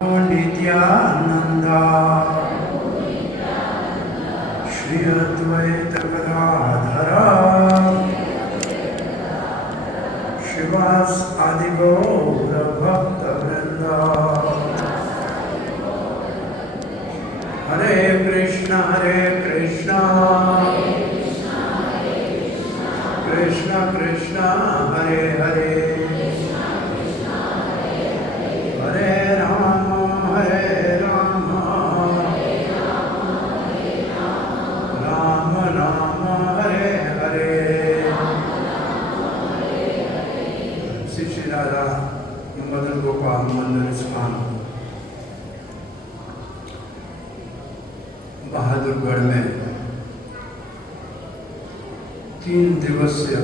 नित्यानंदा श्री अद्वैत गदाधरा शिवास आदि गौर भक्त वृंदा। हरे कृष्णा कृष्णा कृष्णा हरे हरे हरे राम राम राम हरे हरे। श्री राधा मदन गोपाल मंदिर स्थान बहादुरगढ़ में 3 दिवसीय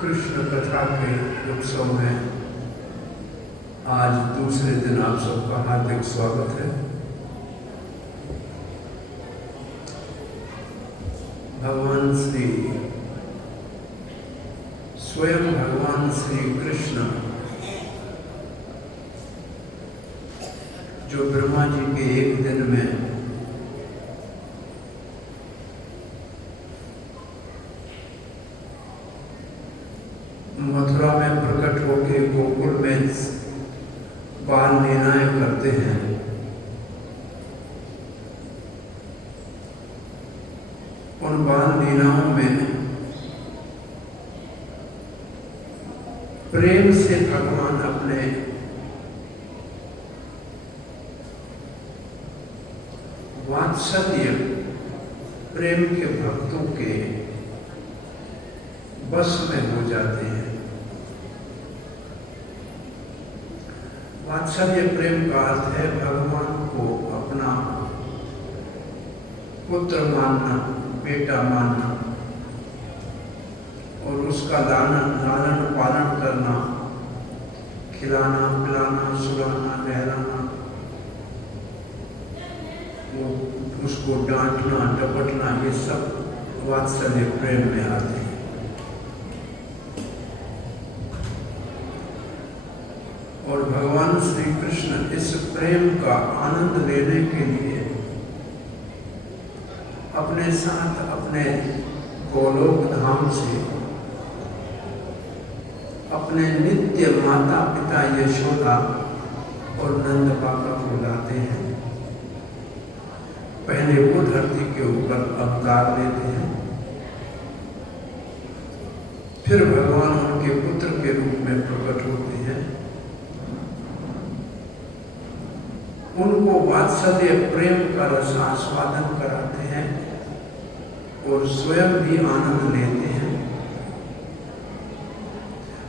कृष्ण कथा के उत्सव में आज दूसरे दिन आप सबका हार्दिक स्वागत है। भगवान श्री स्वयं भगवान श्री कृष्ण जो ब्रह्मा जी के एक दिन में मथुरा में प्रकट होकर गोकुल में बाल लीलाएं करते हैं, उन बाल लीलाओं में प्रेम से भगवान अपने वात्सल्य प्रेम के भक्तों के बस में हो जाते हैं। वात्सल्य प्रेम का अर्थ है भगवान को अपना पुत्र मानना, बेटा मानना और उसका लालन पालन करना, खिलाना पिलाना सुलाना नहलाना, उसको डांटना डपटना, ये सब वात्सल्य प्रेम में आते हैं। और भगवान श्री कृष्ण इस प्रेम का आनंद लेने के लिए अपने साथ अपने गोलोक धाम से अपने नित्य माता पिता यशोदा और नंद बाबा को लाते हैं। पहले वो धरती के ऊपर अवतार लेते हैं, फिर भगवान उनके पुत्र के रूप में प्रकट होते हैं, उनको वात्सल्य प्रेम का रस आस्वादन कराते हैं और स्वयं भी आनंद लेते हैं।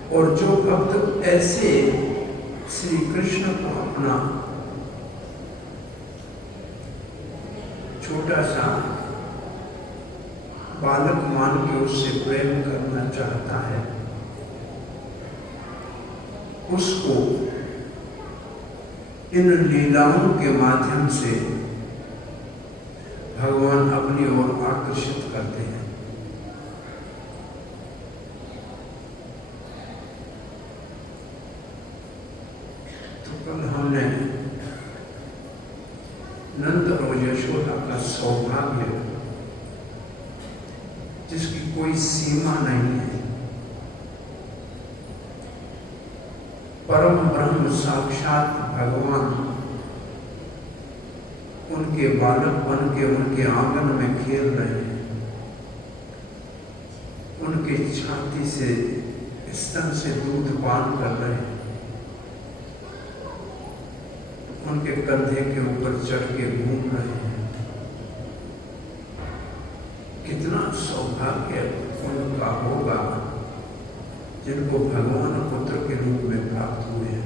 और जो भक्त ऐसे श्री कृष्ण को अपना छोटा सा बालक मान के उससे प्रेम करना चाहता है, उसको इन लीलाओं के माध्यम से भगवान अपनी ओर आकर्षित करते हैं। तो कल हमने नंद और यशोदा का सौभाग्य जिसकी कोई सीमा नहीं है, परम ब्रह्म साक्षात भगवान उनके बालक बन के उनके आंगन में खेल रहे हैं, उनके छाती से स्तन से दूध पान कर रहे हैं, उनके कंधे के ऊपर चढ़ के घूम रहे हैं। कितना सौभाग्य उनका होगा जिनको भगवान पुत्र के रूप में प्राप्त हुए हैं।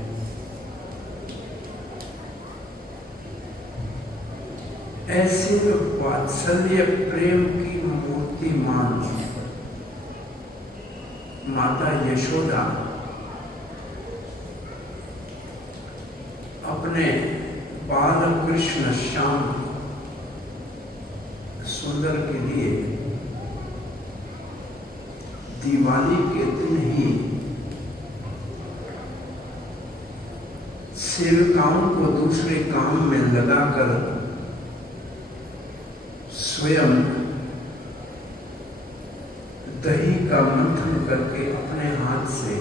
ऐसे वात्सल्य प्रेम की मूर्तिमान माता यशोदा अपने बाल कृष्ण श्याम सुंदर के लिए दिवाली के दिन ही सेविकाओं को दूसरे काम में लगाकर स्वयं दही का मंथन करके अपने हाथ से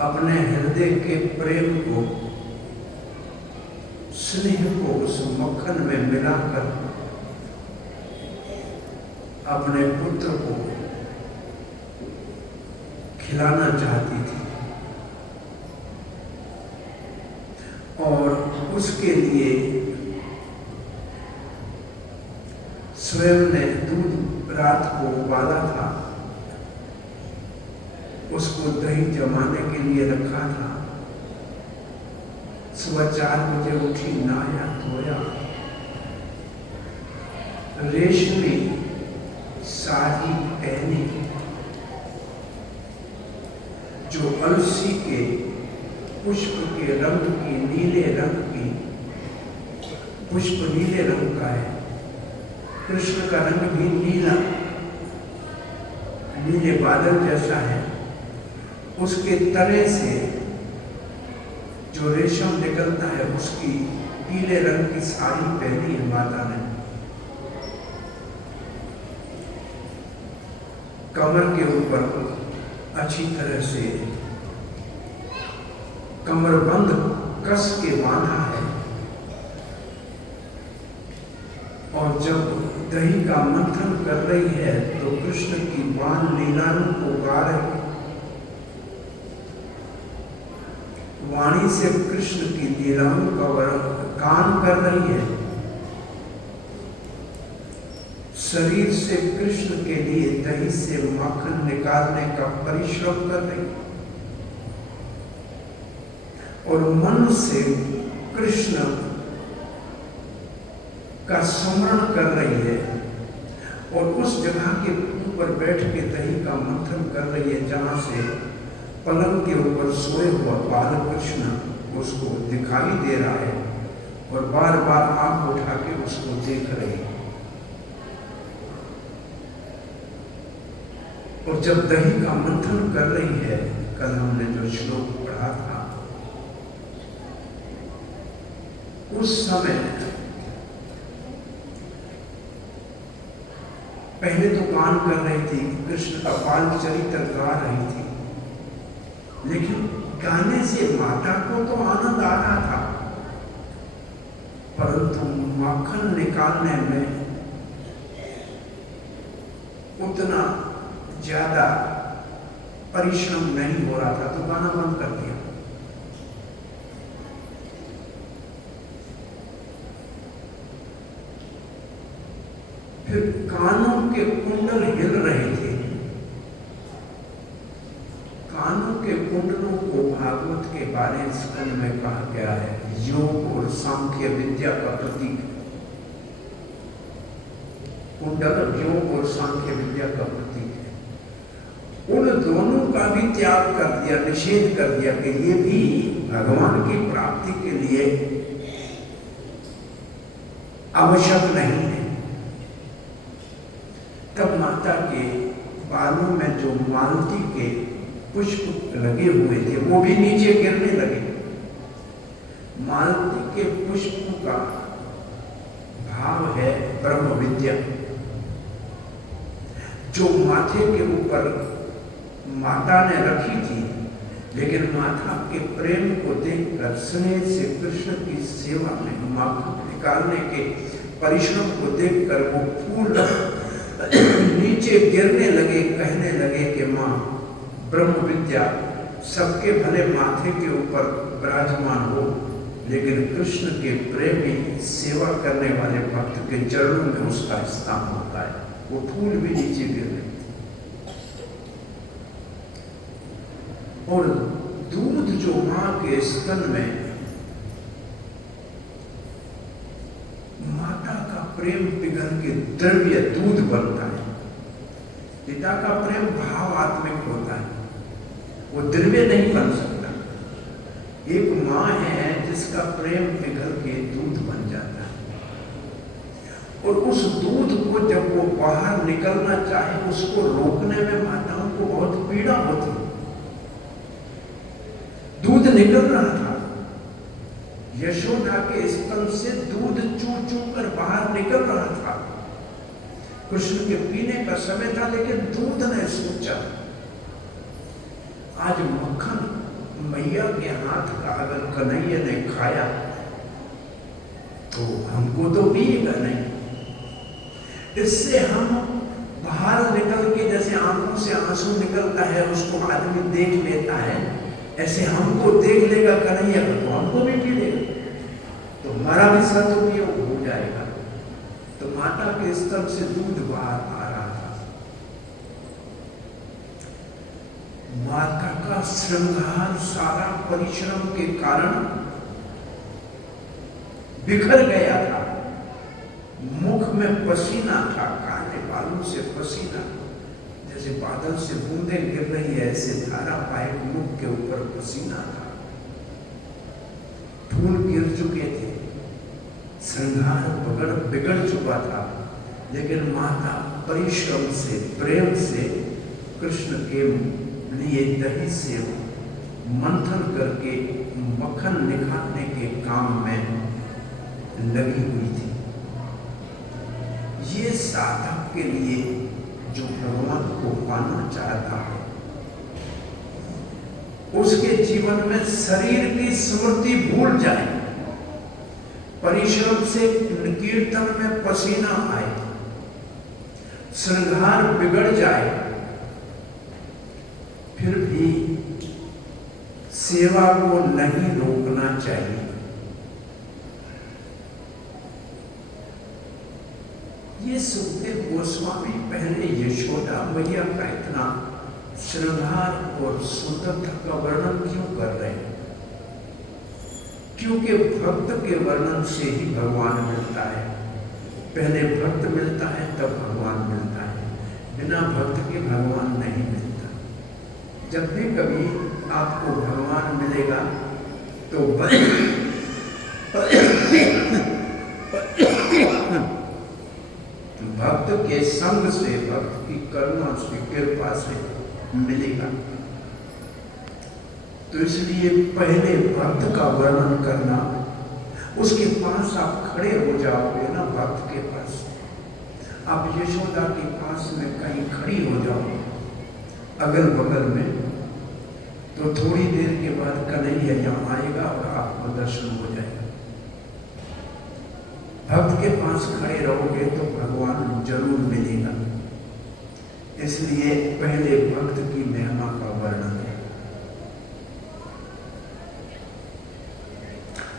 अपने हृदय के प्रेम को, स्नेह को उस मक्खन में मिलाकर अपने पुत्र को खिलाना चाहती थी। और उसके लिए स्वयं ने दूध रात को उबाला था, उसको दही जमाने के लिए रखा था। सुबह 4 बजे उठी, नहाया धोया, रेशमी साड़ी पहनी जो अलसी के पुष्प के रंग की, नीले रंग की, पुष्प नीले रंग का है, कृष्ण का रंग भी नीला, नीले बादल जैसा है। उसके तने से जो रेशम निकलता है उसकी पीले रंग की साड़ी पहनी है माता ने। कमर के ऊपर अच्छी तरह से कमरबंद कस के बांधा है। और जब दही का मंथन कर रही है तो कृष्ण की बाल लीलाओं को गा रही, वाणी से कृष्ण की लीलाओं का गान कर रही है। शरीर से कृष्ण के लिए दही से माखन निकालने का परिश्रम कर रही और मन से कृष्ण का स्मरण कर रही है। और उस जगह के ऊपर बैठ के दही का मंथन कर रही है जहां से पलंग के ऊपर सोए हुआ बाल कृष्ण उसको दिखाई दे रहा है और बार बार आंख उठा के उसको देख रही है। और जब दही का मंथन कर रही है, कल हमने जो श्लोक पढ़ा था, उस समय पहले तो गान कर रही थी, कृष्ण का बाल चरित्र गा रही थी, लेकिन गाने से माता को तो आनंद आ रहा था, परंतु माखन निकालने में उतना ज्यादा परिश्रम नहीं हो रहा था, तो गाना बंद कर दिया। फिर कानों के कुंडल हिल रहे थे। कानों के कुंडलों को भागवत के 12वें स्कंद में कहा गया है योग और सांख्य विद्या का प्रतीक। कुंडल योग और सांख्य विद्या का प्रतीक है। उन दोनों का भी त्याग कर दिया, निषेध कर दिया कि ये भी भगवान की प्राप्ति के लिए आवश्यक नहीं है। तब माता के बालों में जो मालती के पुष्प लगे हुए थे वो भी नीचे गिरने लगे। मालती के पुष्प का भाव है ब्रह्म विद्या, जो माथे के ऊपर माता ने रखी थी, लेकिन माता के प्रेम को देखकर स्नेह से कृष्ण की सेवा में माखन निकालने के परिश्रम को देखकर वो फूल नीचे गिरने लगे, कहने लगे कि माँ ब्रह्म विद्या सबके भले माथे के ऊपर विराजमान हो, लेकिन कृष्ण के प्रेमी सेवा करने वाले भक्त के चरणों में उसका स्थान होता है। वो फूल भी नीचे गिर रहे और दूध जो मां के स्तन में माता का प्रेम पिघल के द्रव्य दूध बनता है। पिता का प्रेम भावात्मिक होता है, वो द्रव्य नहीं बन सकता। एक मां है जिसका प्रेम पिघल के दूध बन जाता है और उस दूध को जब वो बाहर निकलना चाहे उसको रोकने में माताओं को बहुत पीड़ा होती है। दूध निकल रहा था यशोदा के स्तन से दूध चू चू कर बाहर निकल रहा था। कृष्ण के पीने का समय था, लेकिन दूध ने सोचा आज मक्खन मैया के हाथ का अगर कन्हैया ने खाया तो हमको तो पिएगा नहीं, इससे हम बाहर निकल के, जैसे आंखों से आंसू निकलता है उसको आदमी देख लेता है, ऐसे हमको देख लेगा कन्हैया को तो हमको भी पी लेगा, तो हमारा भी सदुपयोग हो जाएगा। तो माता के स्तन से दूध बाहर आ रहा था। माता का श्रृंगार सारा परिश्रम के कारण बिखर गया था। मुख में पसीना था, काले बालों से पसीना, जैसे बादल से बूंदें गिर रही है ऐसे धारावाहिक मुख के ऊपर पसीना था। फूल गिर चुके थे, श्रृंगार बिगड़ चुका था, लेकिन माता परिश्रम से, प्रेम से कृष्ण के लिए दही से मंथन करके मक्खन निकालने के काम में लगी हुई थी। ये साधक के लिए जो भगवान को पाना चाहता है, उसके जीवन में शरीर की स्मृति भूल जाए, परिश्रम से कीर्तन में पसीना आए, श्रृंगार बिगड़ जाए, फिर भी सेवा को नहीं रोकना चाहिए। ये सुखदेव गोस्वामी पहले यशोदा मैया का इतना श्रृंगार और सुंदरता का वर्णन क्यों कर रहे हैं? क्योंकि भक्त के वर्णन से ही भगवान मिलता है। पहले भक्त मिलता है तब भगवान मिलता है, बिना भक्त के भगवान नहीं मिलता। जब भी कभी आपको भगवान मिलेगा तो भक्त के संग से, भक्त की करुणा से, कृपा से मिलेगा। तो इसलिए पहले भक्त का वर्णन करना, उसके पास आप खड़े हो जाओगे ना, भक्त के पास आप यशोदा के पास में कहीं खड़ी हो जाओ अगल बगल में, तो थोड़ी देर के बाद कन्हैया यहाँ आएगा और आपको दर्शन हो जाएगा। भक्त के पास खड़े रहोगे तो भगवान जरूर मिलेगा। इसलिए पहले भक्त की महिमा का वर्णन है।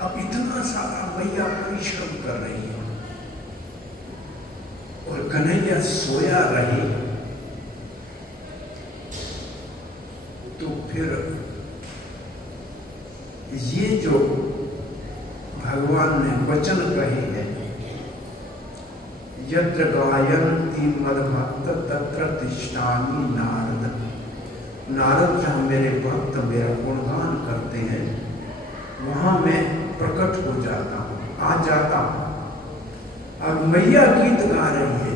अब इतना सारा मैया परिश्रम कर रही है और कन्हैया सोया रहे, तो फिर ये जो भगवान ने वचन कहे हैं, यत्र गायन्ति मद्भक्त तत्र तिष्ठामि नारद। नारद जहाँ मेरे भक्त मेरा गुणगान करते हैं, वहां मैं प्रकट हो जाता हूँ, आ जाता हूँ। अब मैया गीत गा रही है,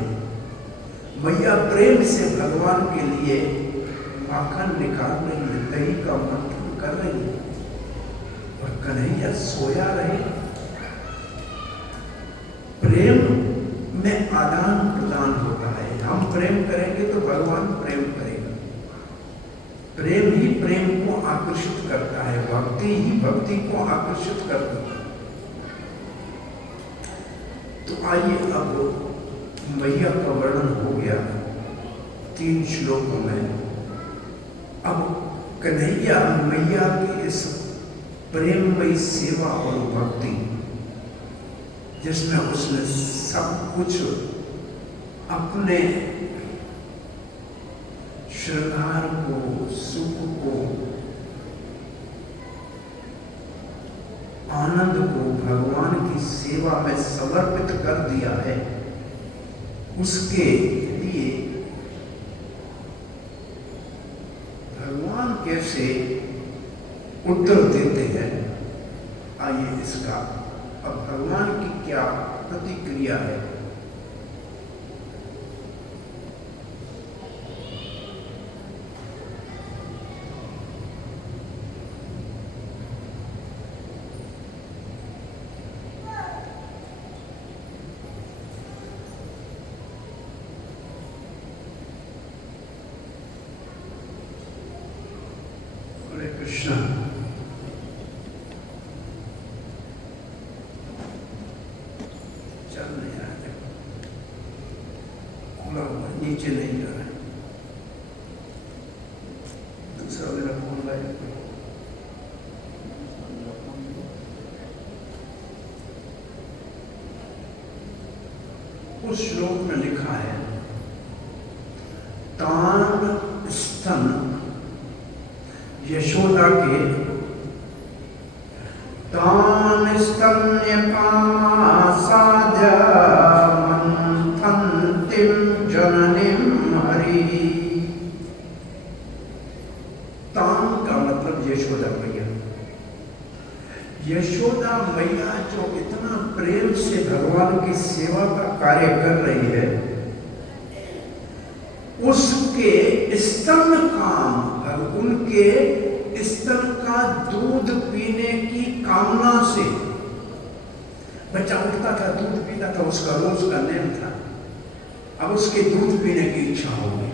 मैया प्रेम से भगवान के लिए माखन निकाल रही है, दही का मंथन कर रही है, और कन्हैया सोया रहे। प्रेम में आदान प्रदान होता है। हम प्रेम करेंगे तो भगवान प्रेम करेगा। प्रेम ही प्रेम को आकर्षित करता है, भक्ति ही भक्ति को आकर्षित करती है। तो आइए, अब मैया का वर्णन हो गया 3 श्लोकों में। अब कन्हैया मैया की इस प्रेममयी सेवा और भक्ति, जिसमें उसने सब कुछ अपने श्रृंगार को, सुख को, आनंद को भगवान की सेवा में समर्पित कर दिया है, उसके लिए भगवान कैसे उत्तर देते हैं, आइए इसका अब भगवान की क्या प्रतिक्रिया है। नीचे नहीं जा रहा है। दूसरा मेरा फोन लाया, उस श्लोक में लिखा है तान स्तन यशोदा के तान स्तन्य कामासाद्य मंथन्तिं जननीं हरि। तान का मतलब यशोदा मैया। यशोदा मैया जो इतना प्रेम से भगवान की सेवा का कार्य कर रही है, उसके स्तन काम, उनके स्तन का दूध पीने की कामना से, बच्चा उठता था दूध पीता था, उसका रोज का नेम था, अब उसके दूध पीने की इच्छा हो गई।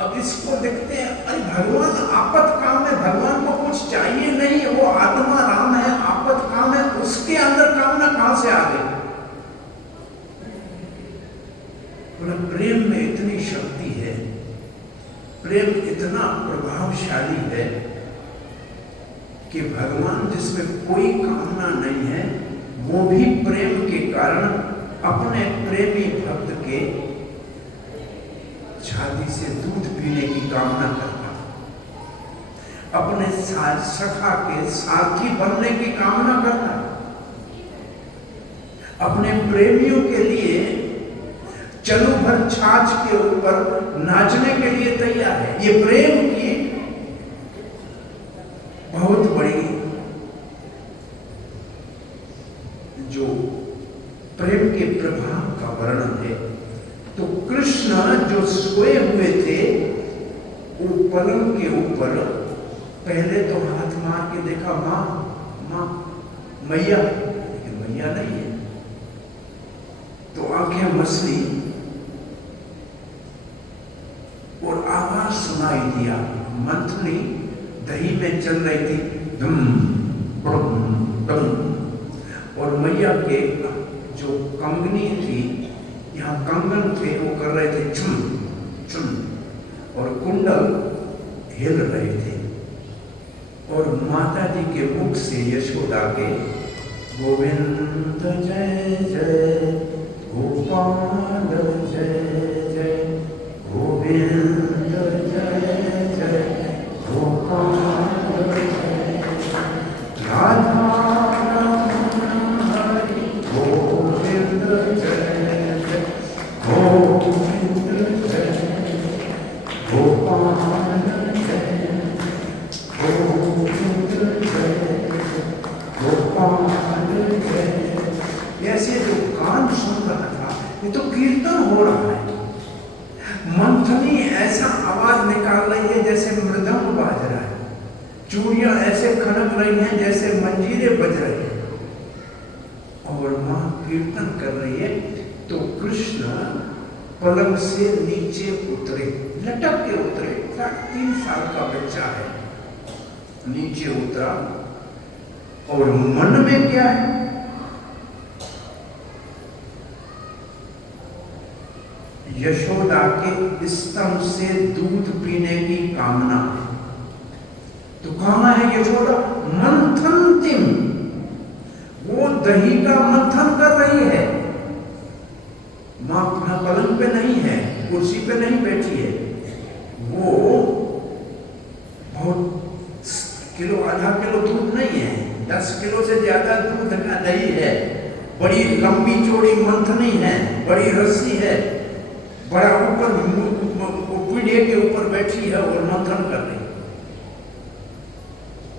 अब इसको देखते हैं, अरे भगवान आपत काम है, भगवान को कुछ चाहिए नहीं, वो आत्मा राम है, आपत काम है, उसके अंदर कामना कहां से आ गई? प्रेम में इतनी शक्ति है, प्रेम इतना प्रभावशाली है कि भगवान जिसमें कोई कामना नहीं है, वो भी प्रेम के कारण अपने प्रेमी भक्त के छाती से दूध पीने की कामना करता, अपने सखा के साथी बनने की कामना करता, अपने प्रेमियों के लिए चलो भर छाछ के ऊपर नाचने के लिए तैयार है। ये प्रेम की बहुत बड़ी जो प्रेम के प्रभाव का वर्णन है। तो कृष्ण जो सोए हुए थे वो पलंग के ऊपर, पहले तो हाथ मार के देखा माँ माँ मैया, लेकिन मैया नहीं है, तो आंखें मसली और आवाज सुनाई दिया। मंथली दही में चल रही थी, धम धम धम, और मैया के जो कंगनी थी, यहाँ कंगन थे, वो कर रहे थे छुम छुम, और कुंडल हिल रहे थे, और माता जी के मुख से यशोदा के गोविंद जय जय गोपाल जय जय गोविंद जय जय गोपाल जय राधा हरि गोविंद जय जय गोविंद जय गोपाल जय गोविंद जय गोपाल जय। ऐसे जो गान सुन रहा था, ये तो कीर्तन हो रहा है। मंथनी ऐसा आवाज निकाल रही है जैसे मृदंग बाज रहा है, चूड़ियां ऐसे खनक रही हैं जैसे मंजीरे बज रही हैं, और मां कीर्तन कर रही है। तो कृष्ण पलंग से नीचे उतरे, लटक के उतरे, 3 साल का बच्चा है, नीचे उतरा, और मन में क्या है? यशोदा के स्तन से दूध पीने की कामना है। तो कहां है यशोदा? मंथन्तिम, वो दही का मंथन कर रही है। मां अपना पलंग पे नहीं है, कुर्सी पे नहीं बैठी है, वो बहुत किलो आधा किलो दूध नहीं है, 10 किलो से ज्यादा दूध का दही है, बड़ी लंबी चौड़ी मंथनी है, बड़ी रस्सी है, बड़ा ऊपर पीढ़े के ऊपर बैठी है और मंथन कर रही।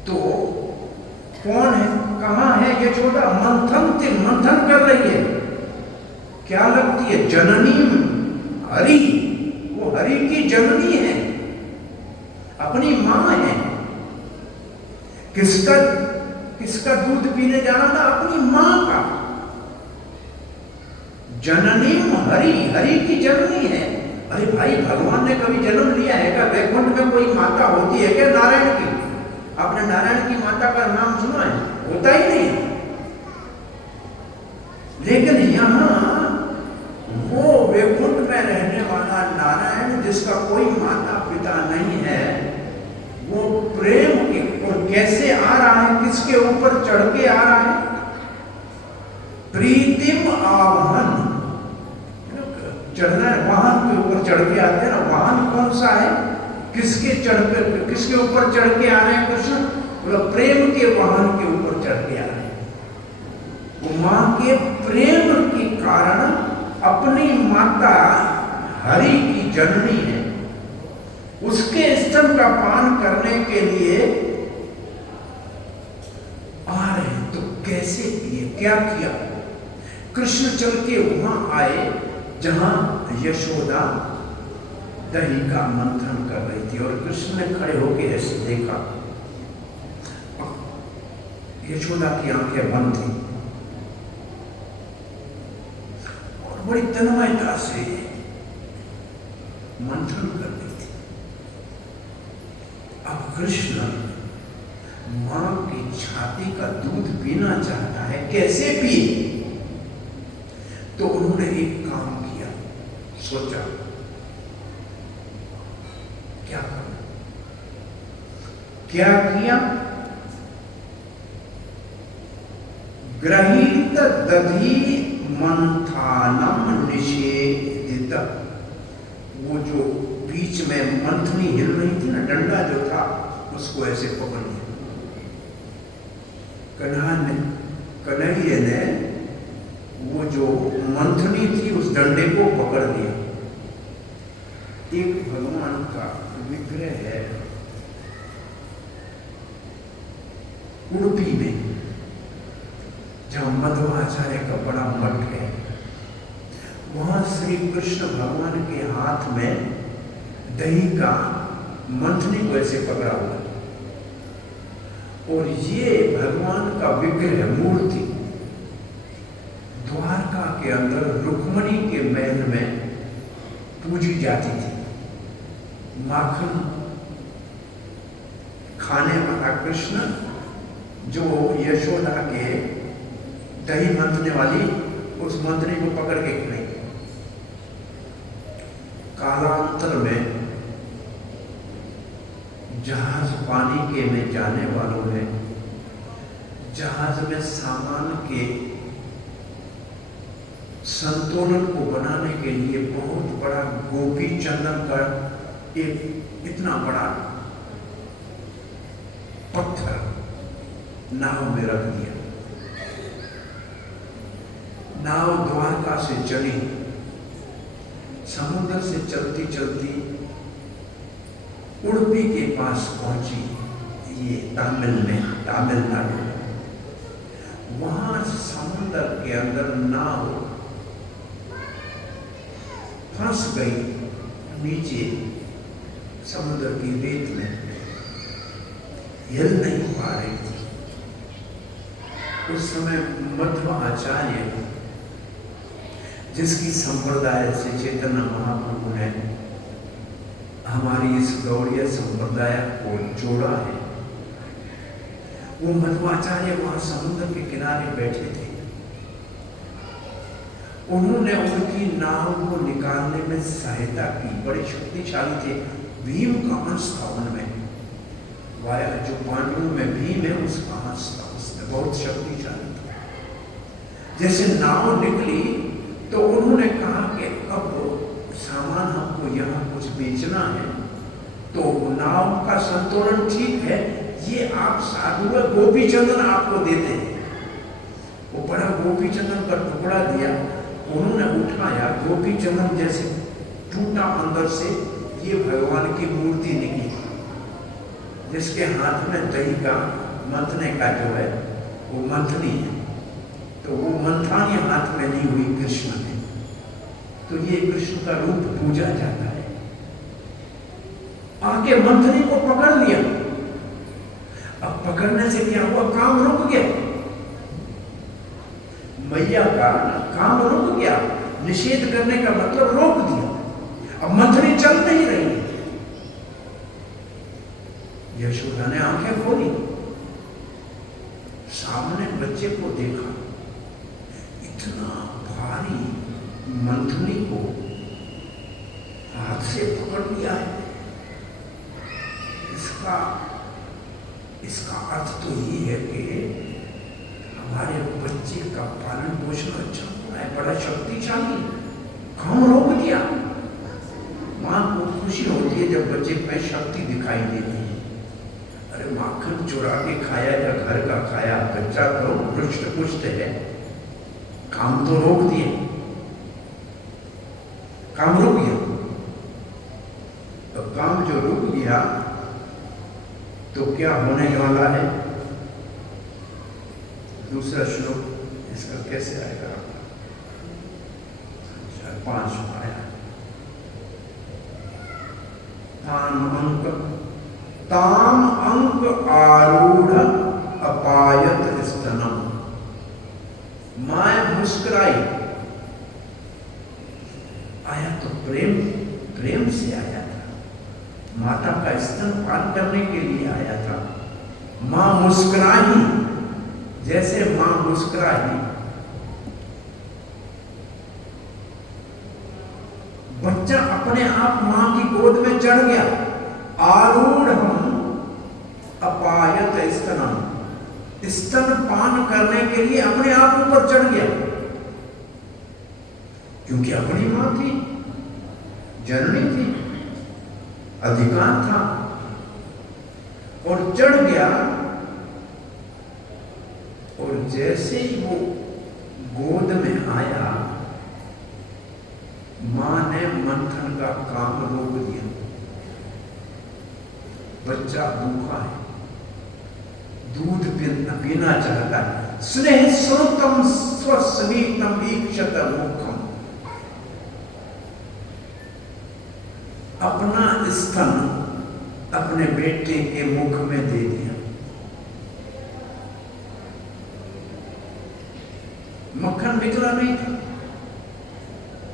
तो कौन है, कहां है यशोदा? मंथन कर रही है। क्या लगती है? जननी हरि, वो हरि की जननी है, अपनी मां है। किसका दूध पीने जाना था? अपनी मां का। जननी हरि, हरि की जननी है। अरे भाई, भगवान ने कभी जन्म लिया है क्या? वैकुंठ में कोई माता होती है क्या नारायण की? आपने नारायण की माता का नाम सुना है? होता ही नहीं। लेकिन यहां वो वैकुंठ में रहने वाला जिसका कोई माता पिता नहीं है, वो प्रेम के और कैसे आ रहा है, किसके ऊपर चढ़ के आ रहा है? प्रीतिम आवाहन, चढ़ना है, वाहन के ऊपर चढ़ के आते हैं ना। वाहन कौन सा है? किसके ऊपर चढ़ के आ रहे हैं कृष्ण? बोला प्रेम के वाहन के ऊपर चढ़ के आ रहे हैं। वो मां के प्रेम के कारण अपनी माता हरि की जननी है, उसके स्तन का पान करने के लिए आ रहे हैं। तो कैसे किए, क्या किया? कृष्ण चल के वहां आए जहां यशोदा दही का मंथन कर रही थी, और कृष्ण ने खड़े होकर ऐसे देखा। यशोदा की आंखें बंद थी और बड़ी तन्मयता से मंथन कर रही थी। अब कृष्ण मां की छाती का दूध पीना चाहता है, कैसे पिए? तो उन्होंने एक काम किया, सोचा क्या करना। क्या किया? गृहीत दधी मंथानम निषेधित। वो जो बीच में मंथनी हिल रही थी ना, डंडा जो था उसको ऐसे पकड़ लिया। कन्हैया ने वो जो मंथनी थी उस डंडे को पकड़ लिया। एक भगवान का विग्रह है उडुपी में, जहां मध्वाचार्य का बड़ा मठ है। वहां श्री कृष्ण भगवान के हाथ में दही का मंथनी को ऐसे पकड़ा हुआ, और ये भगवान का विग्रह मूर्ति द्वारका के अंदर रुक्मणी के महल में पूजी जाती थी। माखन खाने वाला कृष्ण जो यशोदा के दही मंथने वाली उस मंथनी को पकड़ के खड़े। कालांतर में जहाज पानी के में जाने वालों ने जहाज में सामान के संतुलन को बनाने के लिए बहुत बड़ा गोपी चंदन का एक इतना बड़ा पत्थर नाव में रख दिया। नाव द्वारका से चली, समुद्र से चलती चलती उडुपी के पास पहुंची, ये तमिलनाडु। वहां समुद्र के अंदर नाव फंस गई नीचे समुद्र की रेत में, हिल नहीं पा रही थी। उस समय मध्वाचार्य, जिसकी संप्रदाय से चैतन्य महाप्रभु ने हमारी इस गौड़ीय संप्रदाय को जोड़ा है, वो मध्वाचार्य वहां समुद्र के किनारे बैठे थे। उन्होंने उनकी नाव को निकालने में सहायता की, बड़े शक्तिशाली थे। भीम का अंश था उनमें, जो पांडवों में भीम है उसका अंश था, उसने बहुत शक्तिशाली था। जैसे नाव निकली तो उन्होंने कहा कि अब सामान हमको यहाँ कुछ बेचना है, तो नाव का संतुलन ठीक है, ये आप साधु गोपी चंदन आपको देते हैं। वो बड़ा गोपी चंदन का टुकड़ा दिया, उन्होंने उठाया, गोपी चंदन जैसे टूटा अंदर से, ये भगवान की मूर्ति निकली, जिसके हाथ में दही का मंथने का जो है वो मंथनी है। तो वो मंथानी हाथ में ली हुई कृष्ण ने, तो ये कृष्ण का रूप पूजा जाता है। आके मंथनी को पकड़ लिया। अब पकड़ने से क्या हुआ? काम रुक गया, मैया का काम रुक गया। निषेध करने का मतलब रोक दिया। अब मंथनी चल नहीं रही। यशोदा ने आंखें खोली, सामने बच्चे को देखा, इतना भारी मंथनी को हाथ से पकड़ लिया है। इसका अर्थ तो ये है कि हमारे बच्चे का पालन पोषण अच्छा हुआ है, बड़ा शक्तिशाली, कौन रोक दिया? मां को खुशी होती है जब बच्चे में शक्ति दिखाई देती है। अरे माखन चुरा के खाया या घर का खाया, बच्चा तो हृष्ट पुष्ट है, काम तो रोक दिए, काम रुक गया। तो काम जो रुक गया तो क्या होने वाला है? दूसरा श्लोक इसका कैसे आएगा? 5 आया। ताम अंक आरूढ़ अपायत स्तनम। मां मुस्कुराई, आया तो प्रेम से आया था, माता का स्तन पान करने के लिए आया था। मां मुस्कुराई, जैसे मां मुस्कुराई बच्चा अपने आप मां की गोद में चढ़ गया। आरूढ़ अपायत स्तनम, स्तन पान करने के लिए अपने आप ऊपर चढ़ गया, क्योंकि अपनी मां थी, जननी थी, अधिकार था, और चढ़ गया। और जैसे ही वो गोद में आया, मां ने मंथन का काम रोक दिया। बच्चा भूखा है, दूध पीना चाहता है। स्नेह श्रोतम स्वस्मीतम ईक्षत मुखम, अपना स्तन अपने बेटे के मुख में दे दिया। मक्खन निकला नहीं था।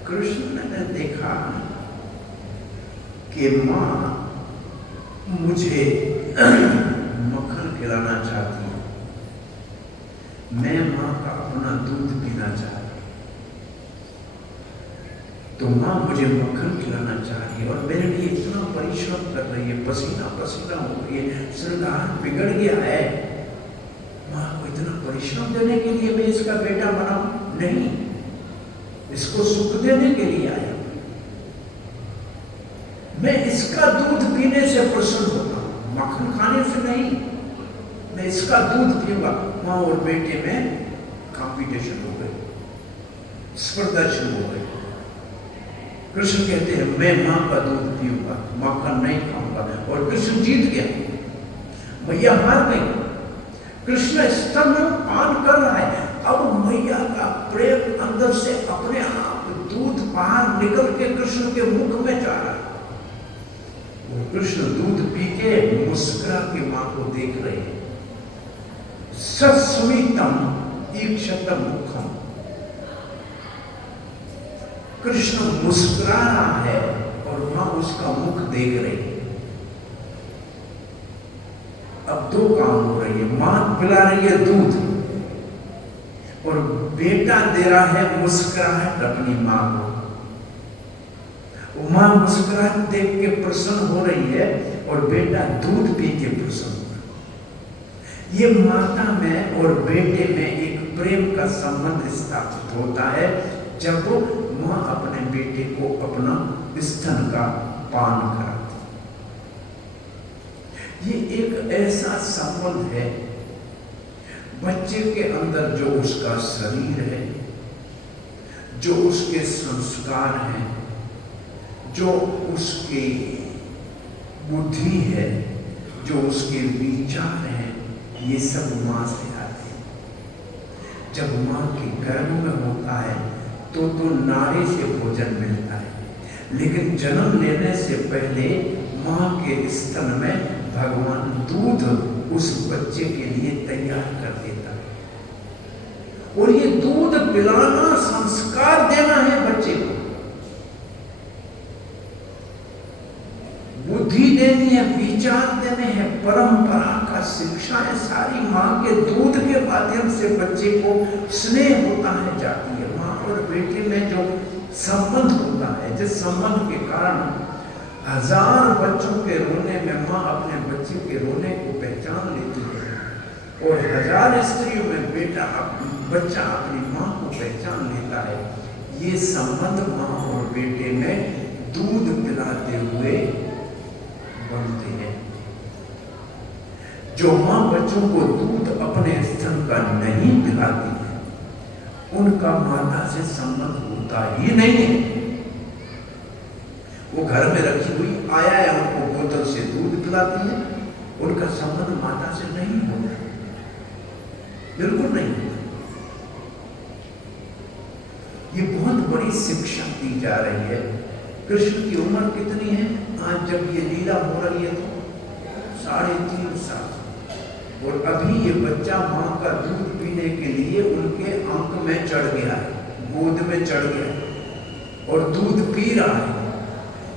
कृष्ण ने देखा कि मां मुझे मक्खन खिलाना चाहती है, मैं मां का अपना दूध पीना चाहती, तो मां मुझे मक्खन खिलाना चाह रही है और मेरे लिए इतना परिश्रम कर रही है, पसीना पसीना हो रही है, श्रृंगार बिगड़ गया है। मां को इतना परिश्रम देने के लिए मैं इसका बेटा बनाऊं? नहीं, इसको सुख देने के लिए आया। मैं इसका दूध पीने से प्रसन्न होता हूं, मक्खन खाने से नहीं। मैं इसका दूध पीऊंगा। मां और बेटे में कंपटीशन हो गई, स्पर्धा शुरू हो गई। कृष्ण कहते हैं मैं मां का दूध पीऊंगा, मक्खन नहीं खाऊंगा, और कृष्ण जीत गया, मैया हार गई। कृष्ण स्तन पान कर रहा है, अब मैया का प्रेम अंदर से अपने आप दूध बाहर निकल के कृष्ण के मुख में जा रहा है। वो कृष्ण दूध पी के मुस्कुरा के मां को देख रहे हैं। सस्मितम ईक्षतम मुखम, कृष्ण मुस्कुरा रहा है और मां उसका मुख देख रही है। अब 2 काम हो रही है, मां पिला रही है दूध और बेटा दे रहा है मुस्कुराहट अपनी मां को। मां मुस्कुराहट देख के प्रसन्न हो रही है और बेटा दूध पी के प्रसन्न हो रहा है। ये माता में और बेटे में एक प्रेम का संबंध स्थापित होता है जब मां अपने बेटे को अपना स्तन का पान कराती। ये एक ऐसा संबंध है, बच्चे के अंदर जो उसका शरीर है, जो उसके संस्कार हैं, जो उसकी बुद्धि है, जो उसके विचार हैं, ये सब मां से आते हैं। जब मां के गर्भ में होता है तो नारी से भोजन मिलता है, लेकिन जन्म लेने से पहले मां के स्तन में भगवान दूध उस बच्चे के लिए तैयार कर देता है। और ये दूध पिलाना संस्कार देना है बच्चे को, बुद्धि देनी है, विचार देने हैं, परंपरा का शिक्षा है सारी मां के दूध के माध्यम से बच्चे को स्नेह होता है, जाती है। मां और बेटे में जो संबंध होता होता है, जिस संबंध के कारण हजार बच्चों के रोने में माँ अपने बच्चे के रोने को पहचान लेती है और हजार स्त्रियों में बच्चा अपनी माँ को पहचान लेता है। ये संबंध माँ और बेटे में दूध पिलाते हुए बनते हैं। जो माँ बच्चों को दूध अपने स्तन का नहीं पिलाती है, उनका माता से संबंध होता ही नहीं है। वो घर में रखी हुई आया है, उनको बोतल से दूध पिलाती है, उनका संबंध माता से नहीं होता, बिल्कुल नहीं होता। ये बहुत बड़ी शिक्षा दी जा रही है। कृष्ण की उम्र कितनी है आज जब ये लीला हो रही है? तो 3.5 साल। और अभी ये बच्चा माँ का दूध पीने के लिए उनके अंक में चढ़ गया है, गोद में चढ़ गया है और दूध पी रहा है।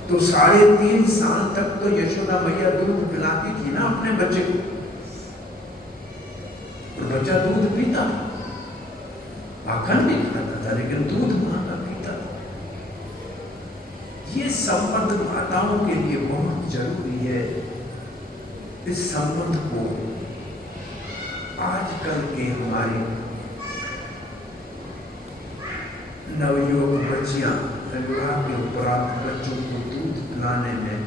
तो 3.5 साल तक तो यशोदा मैया दूध पिलाती थी ना अपने बच्चे को, तो बच्चा दूध पीता, माखन नहीं खाता था, लेकिन दूध मां का पीता। ये संबंध माताओं के लिए बहुत जरूरी है। इस संबंध को आजकल के हमारे नवयुवक बच्चियां विवाह के उपरांत बच्चों को दूध पिलाने में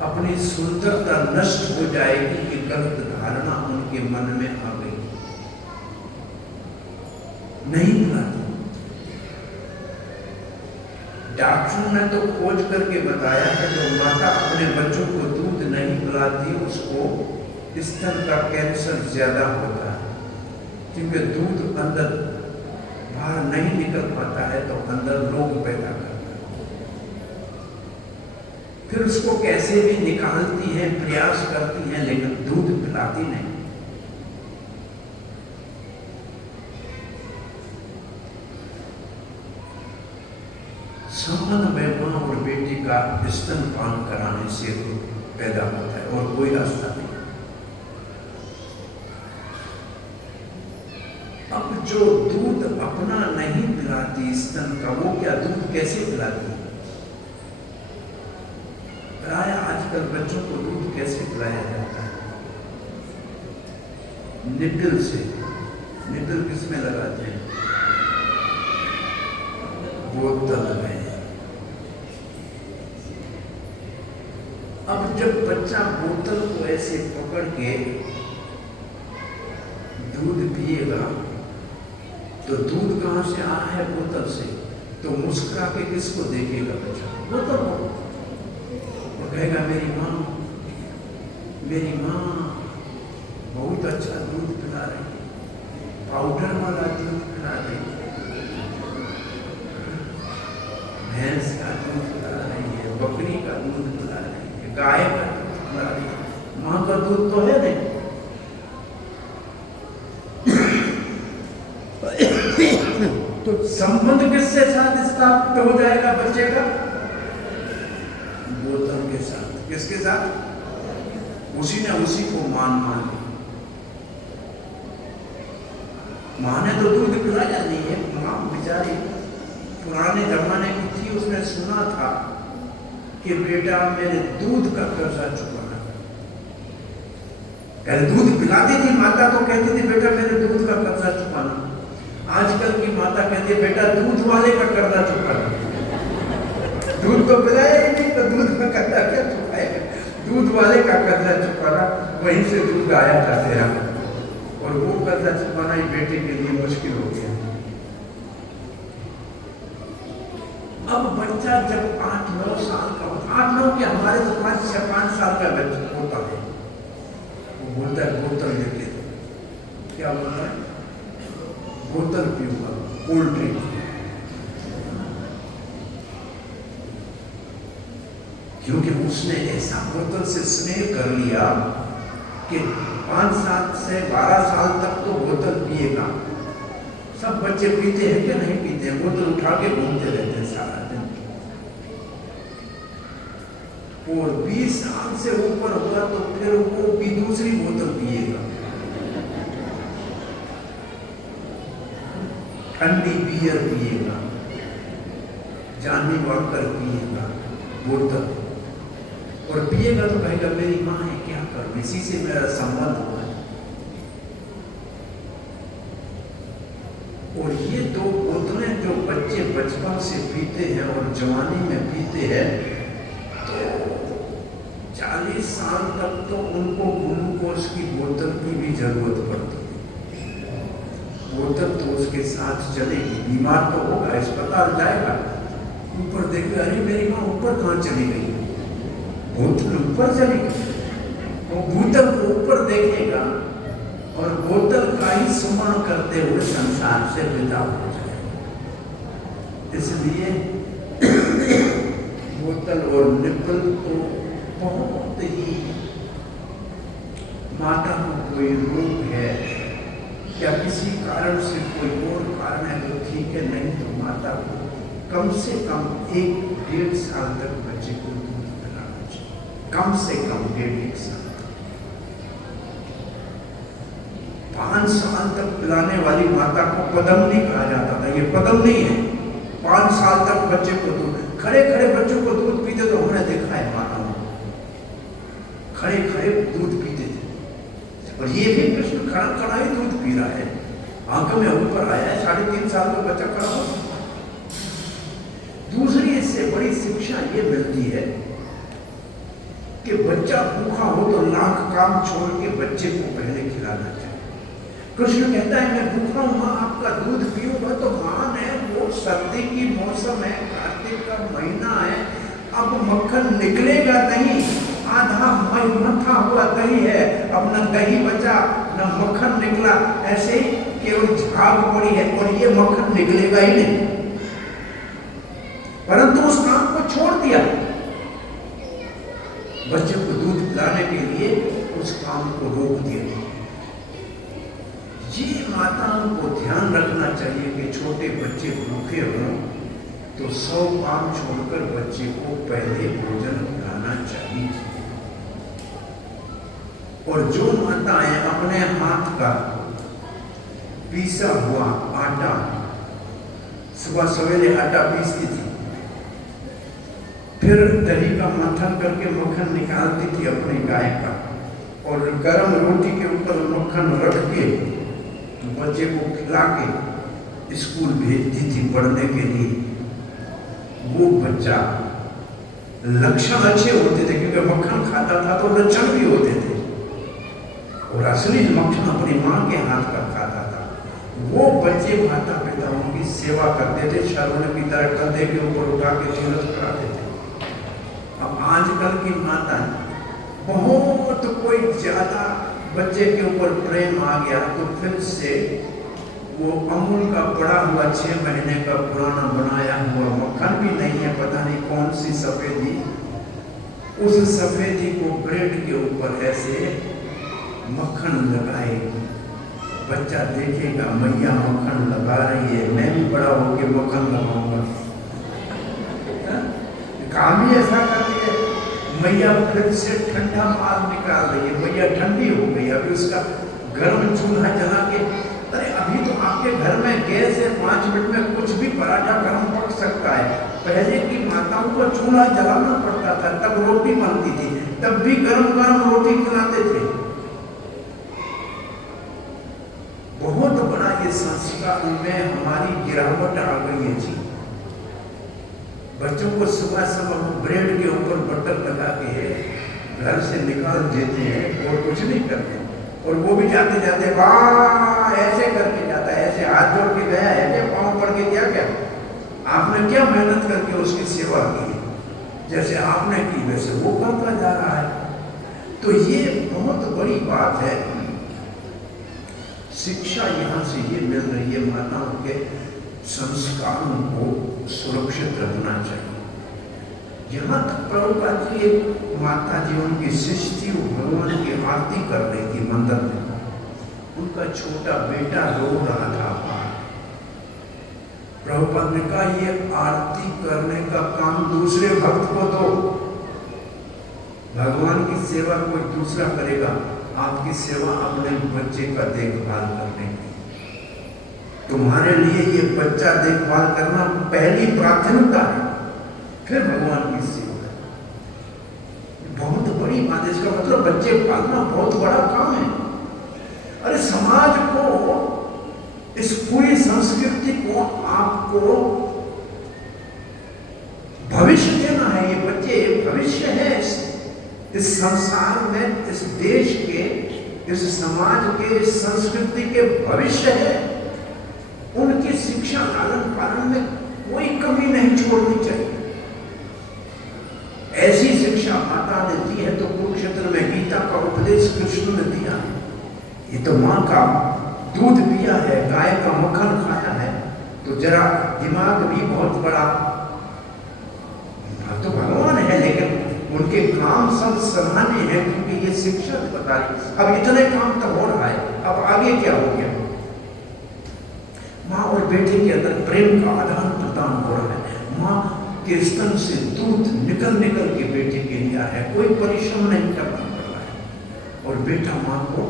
अपनी सुंदरता नष्ट हो जाएगी कि गलत धारणा उनके मन में आ गई, नहीं पिलाती। डॉक्टरों ने तो खोज करके बताया है जो माता अपने बच्चों को दूध नहीं पिलाती उसको स्तन का कैंसर ज्यादा होता है, क्योंकि दूध अंदर बाहर नहीं निकल पाता है तो अंदर रोग पैदा करता है। फिर उसको कैसे भी निकालती हैं, प्रयास करती हैं, लेकिन दूध पिलाती नहीं। संबंध में मां और बेटी का स्तनपान कराने से पैदा होता है और कोई रास्ता नहीं। अब जो दूध अपना नहीं पिलाती स्तन का, वो क्या दूध कैसे पिलाती? प्राय आजकल बच्चों को दूध कैसे पिलाया जाता है? निडल से। निडल किसमें लगाते हैं? बोतल में। अब जब बच्चा बोतल को ऐसे पकड़ के दूध पिएगा तो दूध कहां से आ है? बोतल से। तो मुस्कुरा के किसको देखेगा बच्चा? बोतल को। और कहेगा मेरी माँ बहुत अच्छा दूध पिला रही है, पाउडर वाला दूध पिला रही है, भैंस का दूध पिला रही है, बकरी का दूध पिला रही है, गाय का दूध पिला रही है। माँ का दूध तो है नहीं। तो संबंध किससे साथ स्थापित हो जाएगा बच्चे का? बोतल के साथ। किसके साथ? उसी ने उसी को मान लिया। मां ने तो दूध पिलाया नहीं है, मां बेचारी पुराने जमाने की थी, उसने सुना था कि बेटा मेरे दूध का कर्जा चुकाना। पहले दूध पिलाती थी माता, तो कहती थी बेटा मेरे दूध का कर्जा चुकाना। आजकल की माता कहती है बेटा दूध वाले का कर्जा चुकाना। दूध तो पिलाया ही नहीं तो दूध का कर्जा क्या चुकाएगा? दूध वाले का कर्जा चुकाना, वहीं से दूध आया जाते हैं और वो कर्जा चुकाना ही बेटे के लिए मुश्किल हो गया। अब बच्चा जब 8-9 साल का होता, 8-9 के हमारे तो 5 साल का बच्चा होता है, वो बोलता है बोतल लेके दो। क्या बोलता है? बोतल पीऊंगा, कोल्ड ड्रिंक। क्योंकि उसने ऐसा बोतल से स्नेह कर लिया कि 5 से 12 साल तक तो बोतल पिएगा। सब बच्चे पीते हैं क्या? नहीं पीते हैं, बोतल उठा के घूमते रहते हैं सारा दिन। और 20 साल से ऊपर हुआ तो फिर वो भी दूसरी बोतल पिएगा, ठंडी बियर पिएगा। जान निकाल पिएगा बोतल, और पिएगा तो कहेगा मेरी माँ है, क्या करूं, इसी से मेरा संबंध हुआ है। और ये दो बोतलें जो बच्चे बचपन से पीते हैं और जवानी में पीते हैं, तो 40 साल तक तो उनको ग्लूकोज की बोतल की भी जरूरत पड़ती है। बोतल तो उसके साथ चलेगी, बीमार तो होगा, अस्पताल जाएगा, ऊपर देखेगा अरे मेरी माँ ऊपर कहाँ चली गई, बोतल ऊपर चली गई, वो बोतल को ऊपर देखेगा और बोतल का ही स्मरण करते हुए संसार से विदा हो जाएगा। इसलिए बोतल और निपल तो बहुत ही, माता को कोई रोग है या किसी कारण से कोई और कारण है तो ठीक है, नहीं तो माता को कम से कम 1-1.5 साल तक बच्चे को दूध पिलाना चाहिए, कम से कम 1.5 साल। 5 साल तक पिलाने वाली माता को पदमनी कहा जाता था, ये पदमनी है। 5 साल तक बच्चे को दूध, खड़े खड़े बच्चों को दूध पीते तो हमने देखा है माताओं, खड़े खड़े दूध पीते थे। और ये भी कृष्ण खड़ा खड़ा ही दूध पी रहा है, आंखों में ऊपर आया है, 3.5 साल का बच्चा खड़ा हो। दूसरी इससे बड़ी शिक्षा ये मिलती है कि बच्चा भूखा हो तो लाख काम छोड़ के बच्चे को पहले खिलाना चाहिए। कृष्ण कहता है मैं भूखा हूं मां, आपका दूध पीऊंगा तो मान है, वो सर्दी की मौसम है, कार्तिक का महीना है, अब मक्खन निकलेगा नहीं, आधा मथा हुआ दही है, अब न दही बचा न मक्खन निकला, ऐसे ही केवल झाग पड़ी है और ये मक्खन निकलेगा ही नहीं। परंतु उस काम को छोड़ दिया, बच्चे को दूध पिलाने के लिए उस काम को रोक दिया। ये माताओं को ध्यान रखना चाहिए कि छोटे बच्चे भूखे हों तो 100 काम छोड़कर बच्चे को पहले भोजन खिलाना चाहिए। और जो माताएं अपने हाथ का पीसा हुआ आटा, सुबह सवेरे आटा पीसती थी, फिर दही का मंथन करके मक्खन निकालती थी अपनी गाय का, और गर्म रोटी के ऊपर मक्खन रख के बच्चे को खिला के स्कूल भेजती थी पढ़ने के लिए, वो बच्चा, लक्षण अच्छे होते थे क्योंकि मक्खन खाता था तो लक्षण भी होते थे, और असली मक्खन अपनी माँ के हाथ का खाता था। वो बच्चे माता पिताओं की सेवा करते थे, श्रवण की तरह कंधे के ऊपर उठा के तीरथ कराते थे। अब आजकल की माता बहुत कोई ज्यादा बच्चे के ऊपर प्रेम आ गया तो फिर से वो अमूल का पड़ा हुआ 6 महीने का पुराना बनाया हुआ मक्खन भी नहीं है, पता नहीं कौन सी सफेदी, उस सफेदी को ब्रेड के ऊपर ऐसे मक्खन लगाएगी। बच्चा देखेगा मैया मक्खन लगा रही है, मैं भी बड़ा होके मक्खन लगाऊंगा। काम ही ऐसा करती है। मैया फिर से ठंडा माल निकाल रही है, मैया ठंडी हो गई, अभी उसका गर्म चूल्हा जला के, अरे अभी तो आपके घर में गैस है, 5 मिनट में कुछ भी पराठा गर्म पक सकता है। पहले की माताओं को चूल्हा जलाना पड़ता था, तब रोटी बनती थी, तब भी गर्म गर्म रोटी खिलाते थे। बहुत बड़ा ये संस्कार में हमारी गिरावट आ गई है जी। बच्चों को सुबह सुबह ब्रेड के ऊपर बटर लगा के घर से निकाल देते हैं और कुछ नहीं करते, और वो भी जाते जाते वाह ऐसे करके जाता है, ऐसे हाथ जोड़ के गया है क्या, पाँव पड़ के क्या क्या आपने क्या मेहनत करके उसकी सेवा की, जैसे आपने की वैसे वो करता जा रहा है। तो ये बहुत बड़ी बात है। शिक्षा यहाँ से ये मिल रही है, माताओं के संस्कारों को सुरक्षित रखना चाहिए। यहाँ तक प्रभुपाद जी एक माता जी उनकी शिष्य थी, भगवान की आरती कर रही थी मंदिर में, उनका छोटा बेटा रो रहा था। प्रभुपाद ने कहा ये आरती करने का काम दूसरे भक्त को दो, भगवान की सेवा कोई दूसरा करेगा, आपकी सेवा अपने बच्चे का देखभाल करने की। तुम्हारे लिए ये बच्चा देखभाल करना पहली प्राथमिकता है। फिर भगवान की सेवा। बहुत बड़ी बात है। इसका मतलब बच्चे पालना बहुत बड़ा काम है। अरे समाज को, इस पूरी संस्कृति को आपको भविष्य देना है। ये बच्चे भविष्य है इस संसार में, इस देश के, इस समाज के, इस संस्कृति के भविष्य है। उनकी शिक्षा लालन पालन में कोई कमी नहीं छोड़नी चाहिए। ऐसी शिक्षा माता ने दी है तो कुरुक्षेत्र में गीता का उपदेश कृष्ण ने दिया है। ये तो माँ का दूध पिया है, गाय का मक्खन खाया है, तो जरा दिमाग भी बहुत बड़ा। तो भगवान है लेकिन उनके काम सब सराहनीय है, क्योंकि ये शिक्षा बता रही। अब इतने काम तो हो रहा है, अब आगे क्या हो गया? माँ और बेटे के अंदर प्रेम का आदान प्रदान हो रहा है। माँ के स्तन से दूध निकल निकल के बेटे के लिया है, कोई परिश्रम नहीं करना पड़ रहा है। और बेटा माँ को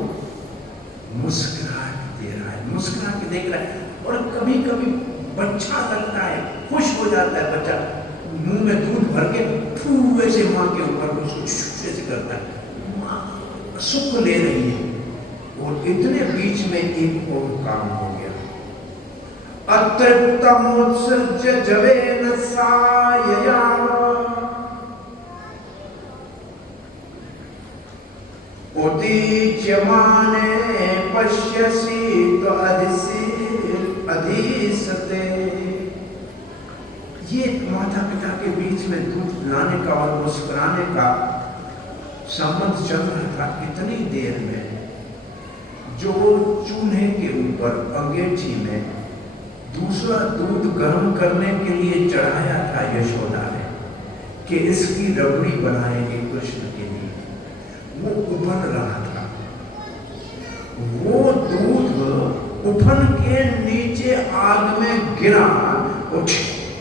मुस्कुरा के दे रहा है, मुस्कुरा के देख रहा है। और कभी कभी बच्चा लगता है, खुश हो जाता है बच्चा, मुंह में दूध भर के फू वैसे माँ के ऊपर उसको ऐसे करता है, माँ सुख ले रही है। और इतने बीच में एक और काम हो गया। अतृप्तमोत्सृज्य जवेन सायया उदीच्यमाने पश्यसि तो अधिसते। ये माता पिता के बीच में दूध लाने का और मुस्कुराने का संबंध चल रहा था। इतनी देर में जो चूल्हे के ऊपर अंगीठी में दूसरा दूध गर्म करने के लिए चढ़ाया था यशोदा ने कि इसकी रबड़ी बनाएंगे कृष्ण के लिए, वो उबल रहा था। वो दूध उफन के नीचे आग में गिरा, उठ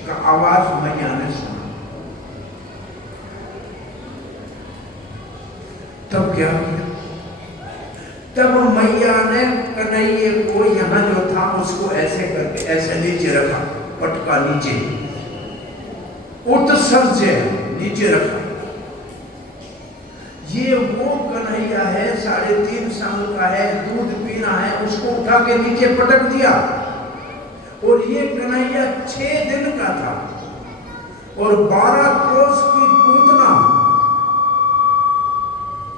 का आवाज मैया ने सुना। तब क्या किया? तब मैया ने कन्हैया को यहाँ जो था उसको ऐसे करके ऐसे नीचे रखा, पटका नीचे, उत्सर्ज्य नीचे रखा। ये वो कन्हैया है, 3.5 साल का है, दूध पीना है, उसको उठा के नीचे पटक दिया। और ये कन्हैया 6 दिन का था और 12 कोस की पूतना,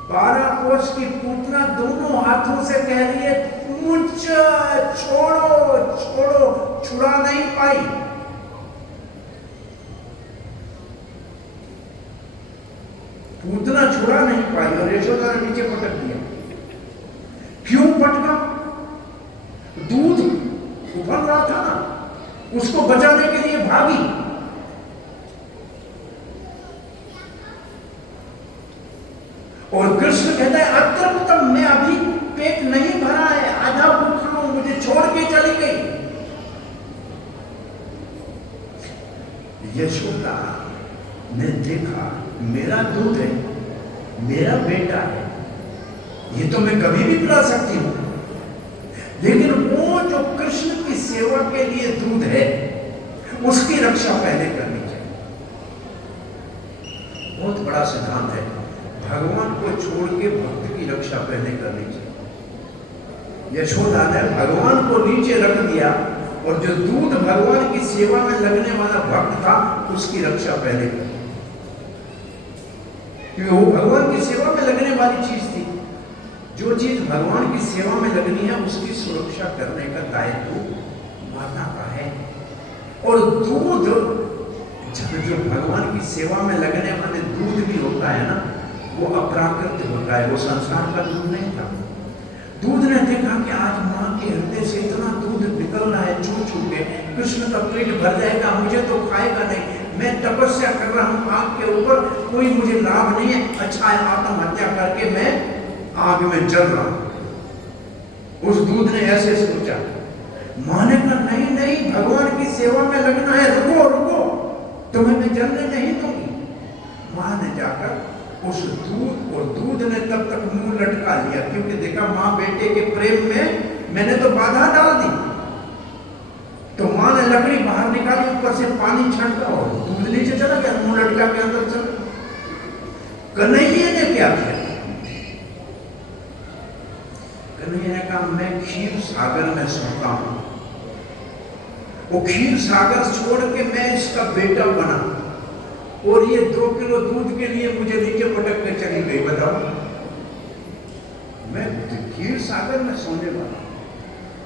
12 कोस की पूतना दोनों हाथों से कह रही है मुझे छोड़ो छोड़ो, छुड़ा नहीं पाई। पूतना छुड़ा नहीं पाई और यशोदा ने नीचे पटक दिया। क्यों पटका? दूध उबल रहा था ना, उसको बचाने के लिए भागी। और कृष्ण कहता है अतृप्तम, मैं अभी पेट नहीं भरा है, आधा भूखा हूं, मुझे छोड़ के चली गई। यशोदा ने देखा मेरा दूध है, मेरा बेटा है, ये तो मैं कभी भी पिला सकती हूं, लेकिन वो जो कृष्ण की सेवा के लिए दूध है उसकी रक्षा पहले करनी चाहिए। बहुत बड़ा सिद्धांत है। भगवान को छोड़ के भक्त की रक्षा पहले करनी चाहिए। यशोदा ने भगवान को नीचे रख दिया और जो दूध भगवान की सेवा में लगने वाला भक्त था उसकी रक्षा पहले कर, क्योंकि वो भगवान की सेवा में लगने वाली चीज थी। जो चीज भगवान की सेवा में लगनी है उसकी सुरक्षा करने का दायित्व माता का है। और दूध जो भगवान की सेवा में लगने वाले दूध भी होता है ना, वो अप्राकृत होता है, वो संसार का दूध नहीं था। दूध ने देखा कि आज माँ के हृदय से इतना दूध निकल रहा है छू छू के, कृष्ण का पेट भर जाएगा, मुझे तो खाएगा नहीं, मैं तपस्या कर रहा हूँ आग के ऊपर, कोई मुझे लाभ नहीं है, अच्छा है आत्महत्या करके मैं आग में जल रहा हूं। उस दूध ने ऐसे सोचा। माँ ने कहा नहीं नहीं, भगवान की सेवा में लगना है, रुको रुको, तुम्हें मैं जलने नहीं दूंगी। माँ ने जाकर उस दूध, और दूध ने तब तक मुंह लटका लिया, क्योंकि देखा माँ बेटे के प्रेम में मैंने तो बाधा डाल दी। तो माँ ने लकड़ी बाहर निकाली, ऊपर से पानी छंटा और दूध नीचे चला गया, मुंह लटका के अंदर चला। कन्हैया ने क्या किया? कन्हैया ने कहा मैं क्षीर सागर में सोता हूं, वो क्षीर सागर छोड़ के मैं इसका बेटा बना, और ये 2 किलो दूध के लिए मुझे नीचे पटक के चली गई। बताओ, मैं क्षीर सागर में सोने वाला,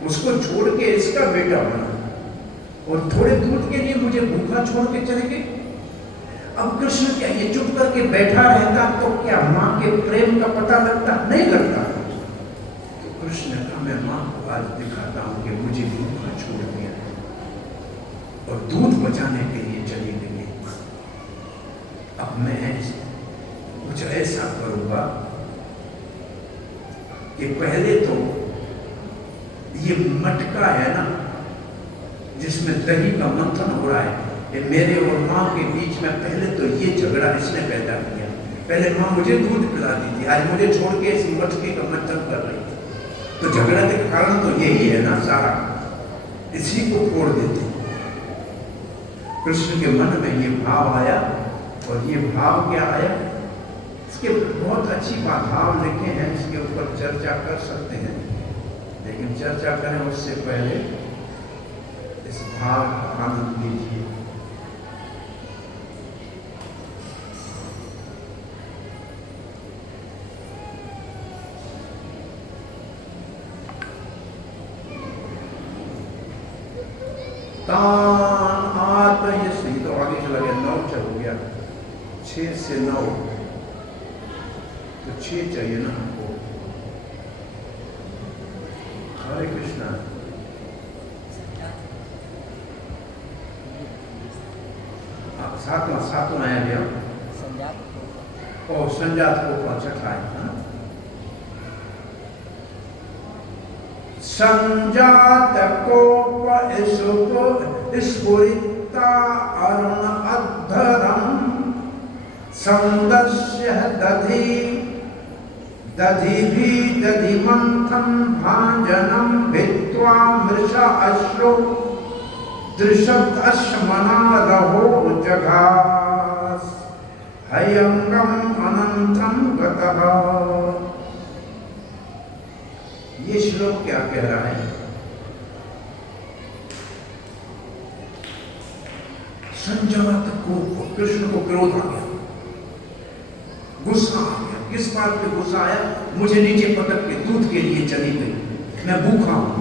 उसको छोड़ के इसका बेटा बना, और थोड़े दूध के लिए मुझे भूखा छोड़ के चले गए। अब कृष्ण क्या ये चुप करके बैठा रहता तो क्या माँ के प्रेम का पता लगता? नहीं लगता। तो कृष्ण ने कहा मैं माँ को आज दिखाता हूं कि मुझे भूखा छोड़ दिया और दूध बचाने के लिए चली गई। अब मैं कुछ ऐसा करूंगा कि पहले तो ये मटका है ना जिसमें दही का मंथन हो रहा है, ये मेरे और माँ के बीच में पहले तो ये झगड़ा इसने पैदा किया। पहले माँ मुझे दूध पिलाती थी, आज मुझे छोड़ के इस मटके का मंथन कर रही थी। तो झगड़ा के कारण तो यही है ना सारा, इसी को फोड़ देते। कृष्ण के मन में ये भाव आया, और ये भाव क्या आया? इसके बहुत अच्छी भाव लिखे हैं, इसके ऊपर चर्चा कर सकते हैं, लेकिन चर्चा करें उससे पहले इस भाव का आनंद लीजिए। तान आत्म ये सही तो आगे चला गया, 9 चल गया, 6 से 9 तो 6 चाहिए ना हमको। हरे कृष्णा। सातवां आया गया, और संजात को छठा है। संजात कोप स्फुरिता अरुण अद्धरम संदर्श्य दधि मंथन भांजनम भित्वा मृषा अश्रु दृशत अश्मना रहो जघास हयंगम अनंतम गतः। ये श्लोक क्या कह रहा है? संजात को कृष्ण को क्रोध आ गया, गुस्सा आ गया। किस बात पे गुस्सा आया? मुझे नीचे पटक के दूध के लिए चली गई, मैं भूखा हूं।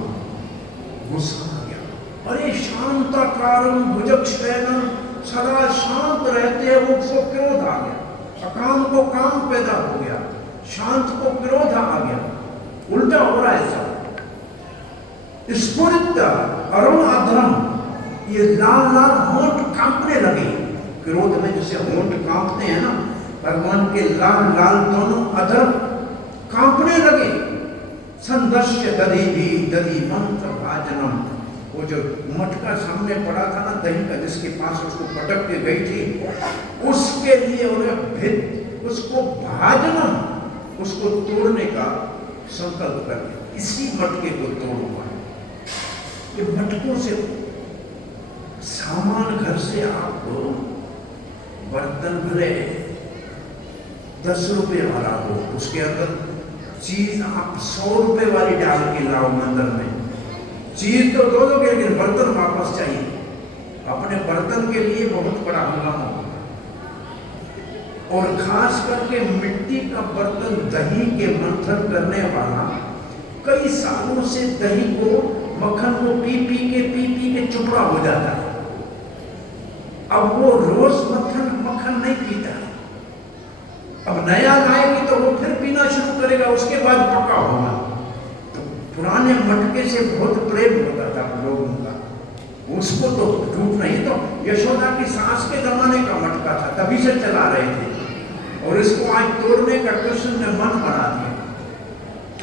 गुस्सा आ गया। अरे शांताकारं भुजगशयनं, सदा शांत रहते हैं, उसको क्रोध आ गया। अकाम को काम पैदा हो गया, शांत को क्रोध आ गया। उल्टा हो रहा है सब। स्फुरित अरुण अधरम, ये लाल लाल होंठ कांपने लगे। क्रोध में जैसे होंठ कांपते हैं ना, भगवान के लाल लाल दोनों अधर कांपने लगे। संदर्श्य दधि मंत्र भाजनम, वो जो मटका सामने पड़ा था ना दही का, जिसके पास उसको पटक के गई थी, उसके लिए उन्हें उसको भाजनम, उसको तोड़ने का संकल्प करके इसी मटके को तोड़ूंगा। ये मटकों से सामान घर से आप बर्तन भले 10 रुपए वाला हो, उसके अंदर चीज आप 100 रुपए वाली डाल के लाओ मंदिर में, चीज तो दो दोगे लेकिन बर्तन वापस चाहिए। अपने बर्तन के लिए बहुत बड़ा हंगामा होगा। और खास करके मिट्टी का बर्तन दही के मंथन करने वाला कई सालों से दही को मक्खन को पी पी के चुपड़ा हो जाता है। अब वो रोज मक्खन नहीं पीता। अब नया लाएगी तो वो फिर पीना शुरू करेगा, उसके बाद पका होगा। तो पुराने मटके से बहुत प्रेम होता था लोगों का, उसको तो टूट नहीं। तो यशोदा की सास के जमाने का मटका था, तभी से चला रहे थे, और इसको आज तोड़ने का कृष्ण ने मन बना दिया।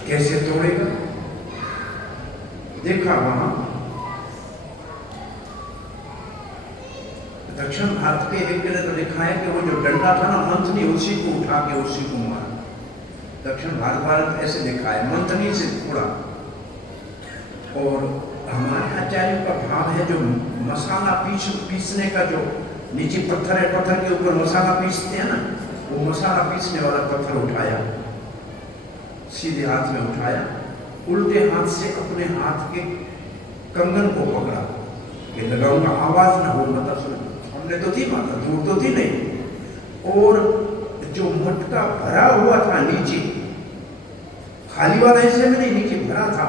कैसे तोड़ेगा? देखा वहां दक्षिण भारत के एक जगह तो लिखा है कि वो जो डंडा था ना मंथनी, उसी को उठा के उसी को मारा। दक्षिण भारत ऐसे लिखा है, मंथनी से फोड़ा। और हमारे आचार्यों का भाव है जो मसाला पीसने का, जो नीचे पत्थर है, पत्थर के ऊपर मसाला पीसते हैं ना, वो मसाला पीसने वाला पत्थर उठाया, सीधे हाथ में उठाया, उल्टे हाथ से अपने हाथ के कंगन को पकड़ा कि लगाऊंगा, आवाज ना हो, मतलब सुन, हमने तो थी माता, दूर तो थी नहीं, और जो मटका भरा हुआ था नीचे, खाली वाला हिस्से में नहीं, नीचे भरा था,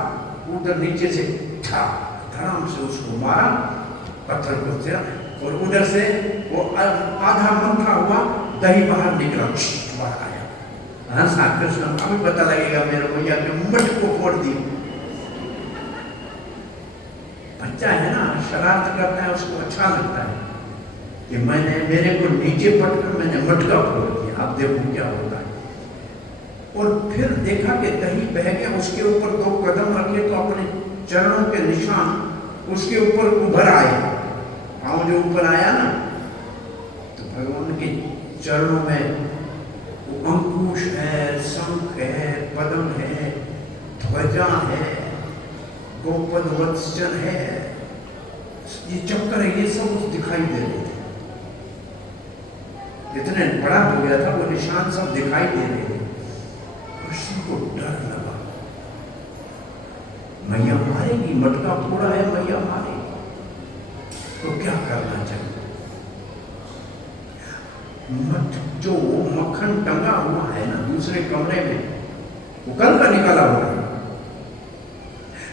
उधर नीचे से धड़ाम से उसको मारा पत्थर को से, और उधर से वो आधा मंथा हुआ दही बाहर निकला, बाहर आया। हंसा कृष्ण, अभी पता लगेगा मेरे भैया के मट को फोड़ दी। बच्चा है ना, शरारत करता है, उसको अच्छा लगता है कि मैंने, मेरे को नीचे पटकर मैंने मटका फोड़ दिया, अब देखो क्या होता है। और फिर देखा कि दही बह गया, उसके ऊपर 2 कदम रखे तो अपने चरणों के निशान उसके ऊपर उभर आए, पांव जो ऊपर आया ना, तो भगवान के चरणों में अंकुश है, शंख है, पद्म है, ध्वजा है, गोपद वत्सन है, ये चक्कर है, ये सब दिखाई दे रहे थे। इतने बड़ा हो गया था वो निशान, सब दिखाई दे रहे थे। कृष्ण को डर लगा, मैया मारेगी, मटका फोड़ा है, मैया मारेगी, तो क्या करना चाहिए। जो मक्खन टंगा हुआ है ना दूसरे कमरे में, वो कल का निकाला हुआ है,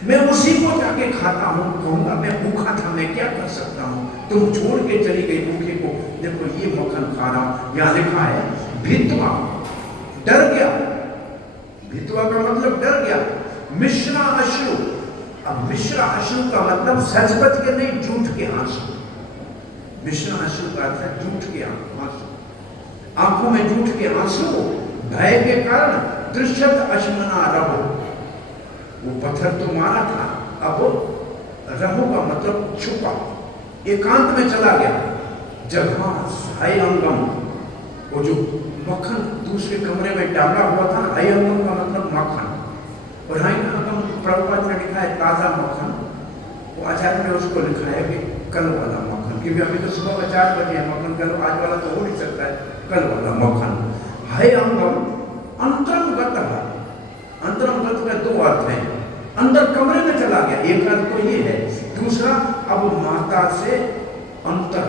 मैं उसी को जाके खाता हूं, कहूंगा मैं भूखा था, मैं क्या कर सकता हूं, तुम छोड़ के चली गई भूखे को, देखो ये मक्खन खा रहा हूं। यहां लिखा है भित्वा, डर गया, भित्वा का मतलब डर गया। मिश्रा अश्रु, अब मिश्रा अश्रु का मतलब सच बच के नहीं, झूठ के आंसू। मिश्रा अश्रु का अर्थ है झूठ के आंसू, आंखों में झूठ के आंसू, भय के कारण दृश्यत अश्मना रहो, वो पत्थर तो मारा था, अब रहो का मतलब छुपा, एकांत में चला गया। जघास हाय अंगम, वो जो मक्खन दूसरे कमरे में डाला हुआ था ना, हाय अंगम का मतलब मक्खन, और हाय अंगम प्रभुपाद में लिखा है ताजा मक्खन, वो आचार्य ने उसको लिखा है कि कल वाला मक्खन, क्योंकि अभी तो सुबह का 4 बजे है, मक्खन कल, आज वाला तो हो नहीं सकता है, कल वाला मक्खन। हाय अंगम अंतरंगत, अंतरंगत का 2 अर्थ हैं, अंदर कमरे में चला गया, एक अर्थ तो ये है, दूसरा अब माता से अंतर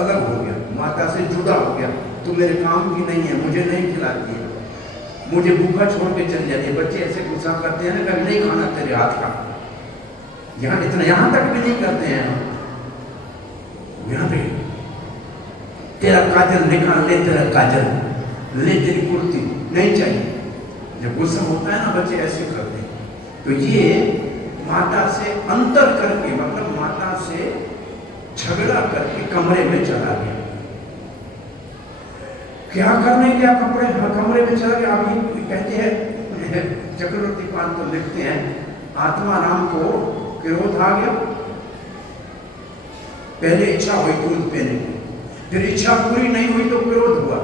अलग हो गया, माता से जुड़ा हो गया, तू मेरे काम की नहीं है, मुझे नहीं खिलाती है, मुझे भूखा छोड़ के चल जाती है। बच्चे ऐसे गुस्सा करते हैं ना, कभी नहीं खाना तेरे हाथ का, यहाँ इतना, यहाँ तक भी नहीं करते हैं, यहाँ पे तेरा काजल निकाल ले, तेरा काजल ले, तेरी कुर्ती नहीं चाहिए। जब गुस्सा होता है ना, बच्चे ऐसे करते हैं। तो ये माता से अंतर करके, मतलब माता से झगड़ा करके कमरे में चला गया। क्या करने गया, कमरे में चला गया। अब ये कहते हैं चक्रवर्ती पाल तो लिखते हैं, आत्मा राम को क्रोध आ गया, पहले इच्छा हुई दूध पीने की, फिर इच्छा पूरी नहीं हुई तो क्रोध हुआ,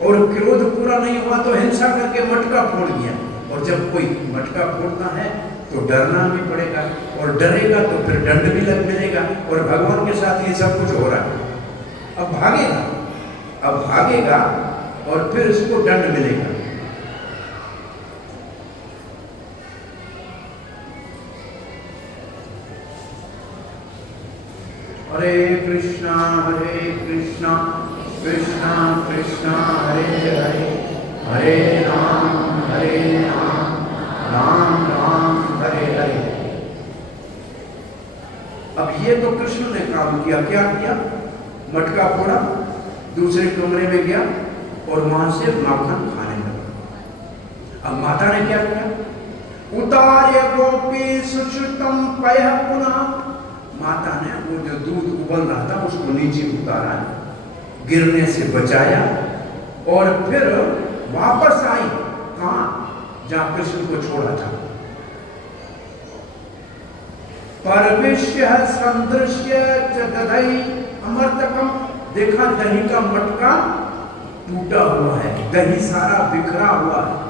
और क्रोध पूरा नहीं हुआ तो हिंसा करके मटका फोड़ दिया। और जब कोई मटका फोड़ना है तो डरना भी पड़ेगा, और डरेगा तो फिर दंड भी लग मिलेगा, और भगवान के साथ ये सब कुछ हो रहा है। अब भागेगा और फिर इसको दंड मिलेगा। हरे कृष्णा कृष्णा कृष्णा हरे हरे, हरे राम राम राम हरे हरे। अब ये तो कृष्ण ने काम किया, क्या किया, मटका फोड़ा, दूसरे कमरे में गया और वहां से माखन खाने लगा। अब माता ने क्या किया, उतार्य गोपी सुश्रुतम पय पुनः, माता ने वो जो दूध उबल रहा था उसको नीचे उतारा, गिरने से बचाया, और फिर वापस आई, कहां, जहां कृष्ण को छोड़ा था। परविश्य संदृश्य दधई अमृतकम, देखा दही का मटका टूटा हुआ है, दही सारा बिखरा हुआ है।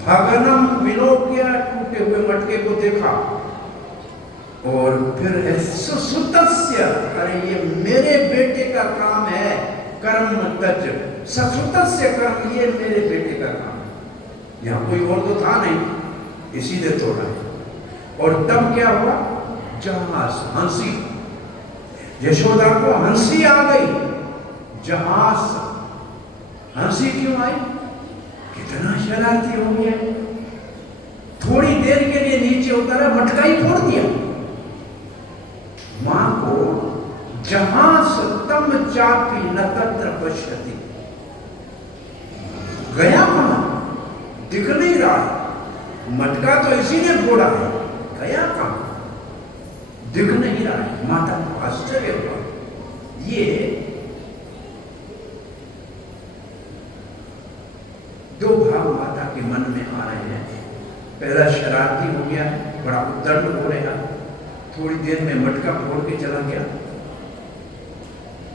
भगनम विलोक्य, टूटे हुए मटके देखा और फिर सुसुतस्य, अरे ये मेरे बेटे का काम है, कर्म तज ससुतस्य कर्म, ये मेरे बेटे का काम है, यहाँ कोई और तो था नहीं, इसीलिए तोड़ा है। और तब क्या हुआ, जहाज हंसी, यशोदा को हंसी आ गई, जहाज हंसी क्यों आई, कितना शरारती हो गया, थोड़ी देर के लिए नीचे उतरा, मटका ही फोड़ दिया। मां को जहां सतम चापी न तत्र पश्यति, गया कहां, दिख नहीं रहा, मटका तो इसीलिए फोड़ा है, गया कहां, दिख नहीं रहा है। माता को आश्चर्य हुआ। ये दो भाव माता के मन में आ रहे हैं, पहला शरारती हो गया है, बड़ा उद्दंड हो रहा, थोड़ी देर में मटका फोड़ के चला गया,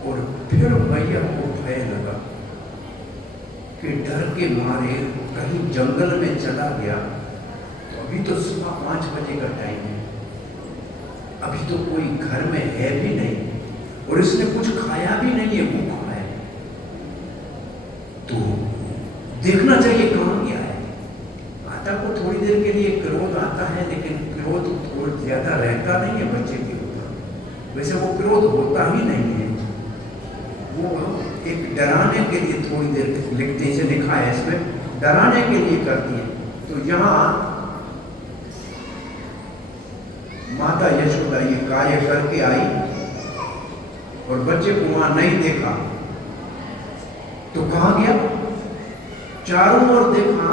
और फिर मैया को भय लगा कि डर के मारे कहीं जंगल में चला गया, तो अभी तो सुबह 5 बजे का टाइम है, अभी तो कोई घर में है भी नहीं, और इसने कुछ खाया भी नहीं है, भूखा है, तो देखना चाहिए कहां गया है। माता को थोड़ी देर के लिए क्रोध आता है, लेकिन क्रोध थोड़ा ज्यादा रहता नहीं है बच्चे के ऊपर, वैसे वो क्रोध होता ही नहीं है, वो एक डराने के लिए थोड़ी देर लिखते से लिखा है इसमें, डराने के लिए करती है। तो यहाँ माता यशोदा ये कार्य करके आई और बच्चे को वहां नहीं देखा, तो कहां गया, चारों ओर देखा,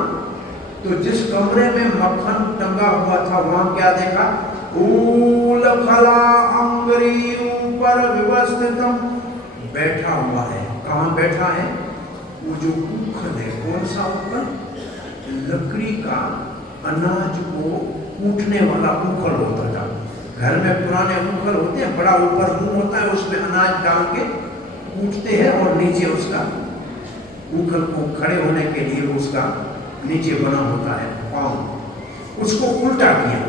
तो जिस कमरे में मक्खन टंगा हुआ था वहां क्या देखा, ऊल फला अंगरी ऊपर व्यवस्थितम, बैठा हुआ है। कहां बैठा है, वो जो उखल है, कौन सा उखल, लकड़ी का अनाज को कूटने वाला उखल होता था, घर में पुराने उखल होते हैं, बड़ा ऊपर मुंह होता है, उसमें अनाज डाल के कूटते हैं, और नीचे उसका उखल को खड़े होने के लिए उसका नीचे बना होता है पाँव, उसको उल्टा किया।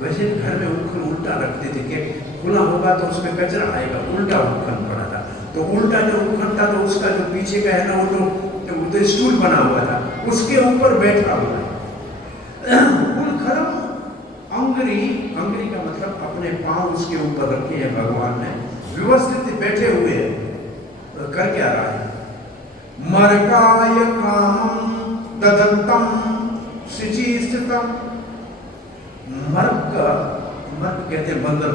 वैसे घर में उखल उल्टा रखते थे कि खुला होगा तो उसमें कचरा आएगा, उल्टा उखल पड़ा था, तो उल्टा जो उखल था तो उसका जो पीछे का है ना, वो तो स्टूल बना हुआ था, उसके ऊपर बैठा हुआ है। उलखरम अंगरी, अंगरी का मतलब अपने पाँव उसके ऊपर रखे हैं भगवान ने, व्यवस्थित बैठे हुए हैं, तो कर क्या रहा है, मर्काय कामं ददत्तं शुचिस्थितं, मर्क, मर्क कहते हैं बंदर,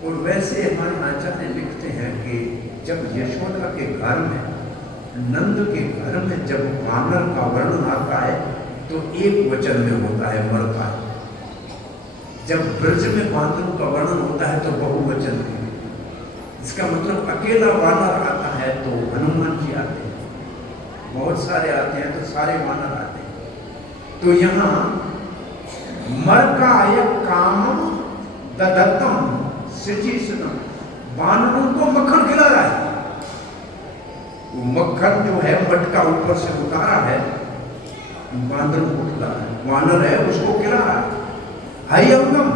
और वैसे हमारे आचार्य लिखते हैं कि जब यशोदा के घर में, नंद के घर में जब वानर का वर्णन आता है तो एक वचन में होता है मर्का, जब ब्रज में वानरों का वर्णन होता है तो बहुवचन में। इसका मतलब अकेला वानर आता है तो हनुमान जी आते हैं, बहुत सारे आते हैं तो सारे वानर आते हैं। तो यहाँ मर्काय कामं ददत्तं शुचिस्थितं, वानरों को मक्खन खिला रहा है, वो मक्खन जो है मटका ऊपर से उतारा है, वानर को खिला रहा है, वानर है उसको खिला रहा है, हयंगम,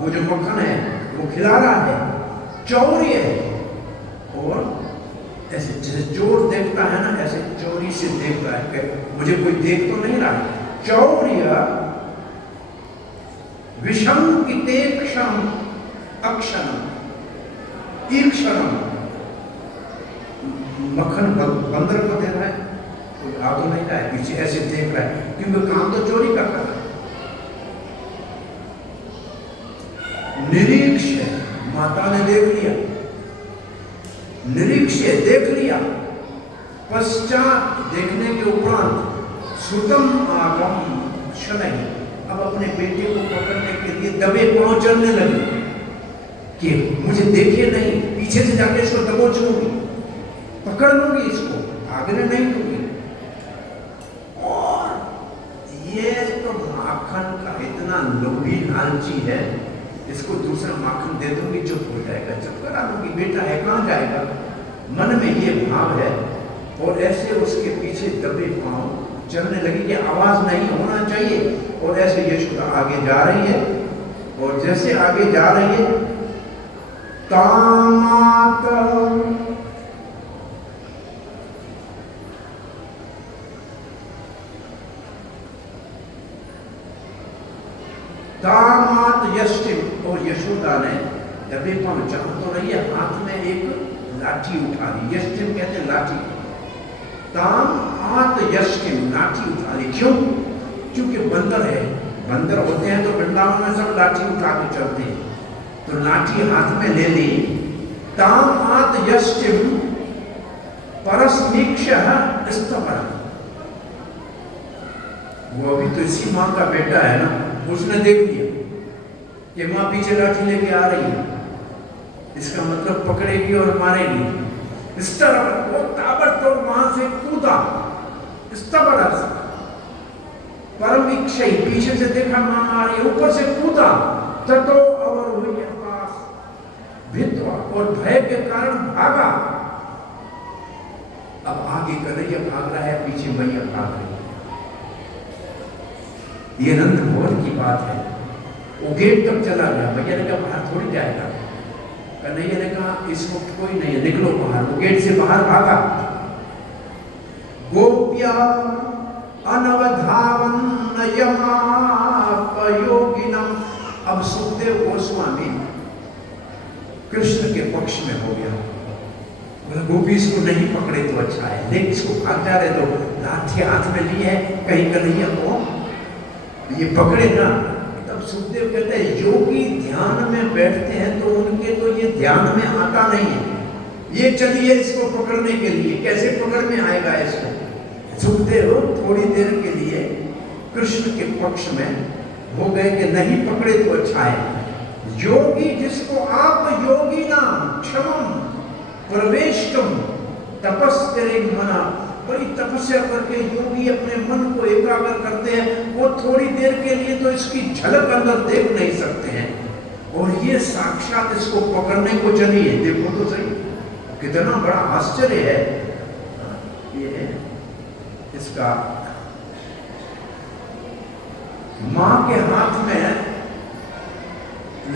वो जो मक्खन है वो खिला रहा है, चौर्य है, और ऐसे जैसे चोर देखता है ना, ऐसे चोरी से देख रहा है कि मुझे कोई देख तो नहीं रहा, चौर्य विशंकितेक्षम अक्षरम ईक्षरम, मक्खन बंदर को दे रहा है, कोई आ तो नहीं रहा है, पीछे ऐसे देख रहा है, क्योंकि काम तो चोरी का कर रहा है। निरीक्ष, माता ने देख लिया, निरीक्ष देख लिया, पश्चात देखने के उपरांत श्रुतम आगम शनै, अब अपने बेटे को पकड़ने के लिए दबे पांव चलने लगे कि मुझे देखे नहीं, पीछे से जाके इसको दबोच लूंगी, पकड़ लूंगी इसको, आगे नहीं लूंगी। और ये तो माखन का इतना लोभी लालची है, इसको दूसरा माखन दे दूंगी, चुप हो जाएगा, चुप करा दूंगी, बेटा है कहां जाएगा, मन में ये भाव है, और ऐसे उसके पीछे दबे पांव चलने लगी कि आवाज नहीं होना चाहिए। और ऐसे यशोदा आगे जा रही है, और जैसे आगे जा रही है तामात यष्टि, और यशोदा ने डबे पर जहां तो रही है, हाथ में एक लाठी उठा ली। यष्टिम कहते हैं लाठी। तामात यष्टिम, लाठी उठा ली। क्यों? क्योंकि बंदर है, बंदर होते हैं तो वृंदावन में सब लाठी उठा के चलते हैं, तो लाठी हाथ में ले ली। तामात यष्टिम परस्मीक्ष स्तवर, वो अभी तो इसी माँ का बेटा है ना, उसने देख लिया कि माँ पीछे लाठी लेके आ रही है, इसका मतलब पकड़ेगी और मारेगी। इस तरह वो ताबड़तोड़ वहां से कूदा, स्तवर परमीक्षी, पीछे से देखा माँ आ रही है, ऊपर से कूदा। ततो अवर हुई पास भित्वा, और भय के कारण भागा। अब आगे कन्हैया भाग रहा है, पीछे मैया भाग रही है। ये नंद भवन की बात है। वो गेट तक चला गया, मैया ने कहा बाहर थोड़ी जाएगा। कन्हैया ने कहा इस वक्त कोई नहीं है, निकलो बाहर। वो गेट से बाहर भागा। गोप्या अनवधावन यमापयोगिनम, अब सुखदेव गोस्वामी कृष्ण के पक्ष में हो गया। गोपी इसको नहीं पकड़े तो अच्छा है, लेकिन इसको भाग जा रहे तो लाठी हाथ में ली है, कहीं कन्हैया को ये पकड़े ना। तब सुखदेव कहते हैं योगी ध्यान में बैठते हैं तो उनके तो ये ध्यान में आता नहीं है, ये चलिए इसको पकड़ने के लिए, कैसे पकड़ में आएगा इसको। सुखदेव थोड़ी देर के लिए कृष्ण के पक्ष में हो गए कि नहीं पकड़े तो अच्छा है। योगी जिसको आप योगी नाम क्षमम प्रवेशम तपस्करे मना, बड़ी तपस्या करके योगी अपने मन को एकाग्र करते हैं, वो थोड़ी देर के लिए तो इसकी झलक अंदर देख नहीं सकते हैं, और ये साक्षात इसको पकड़ने को चली है। देखो तो सही कितना बड़ा आश्चर्य है ये इसका। मां के हाथ में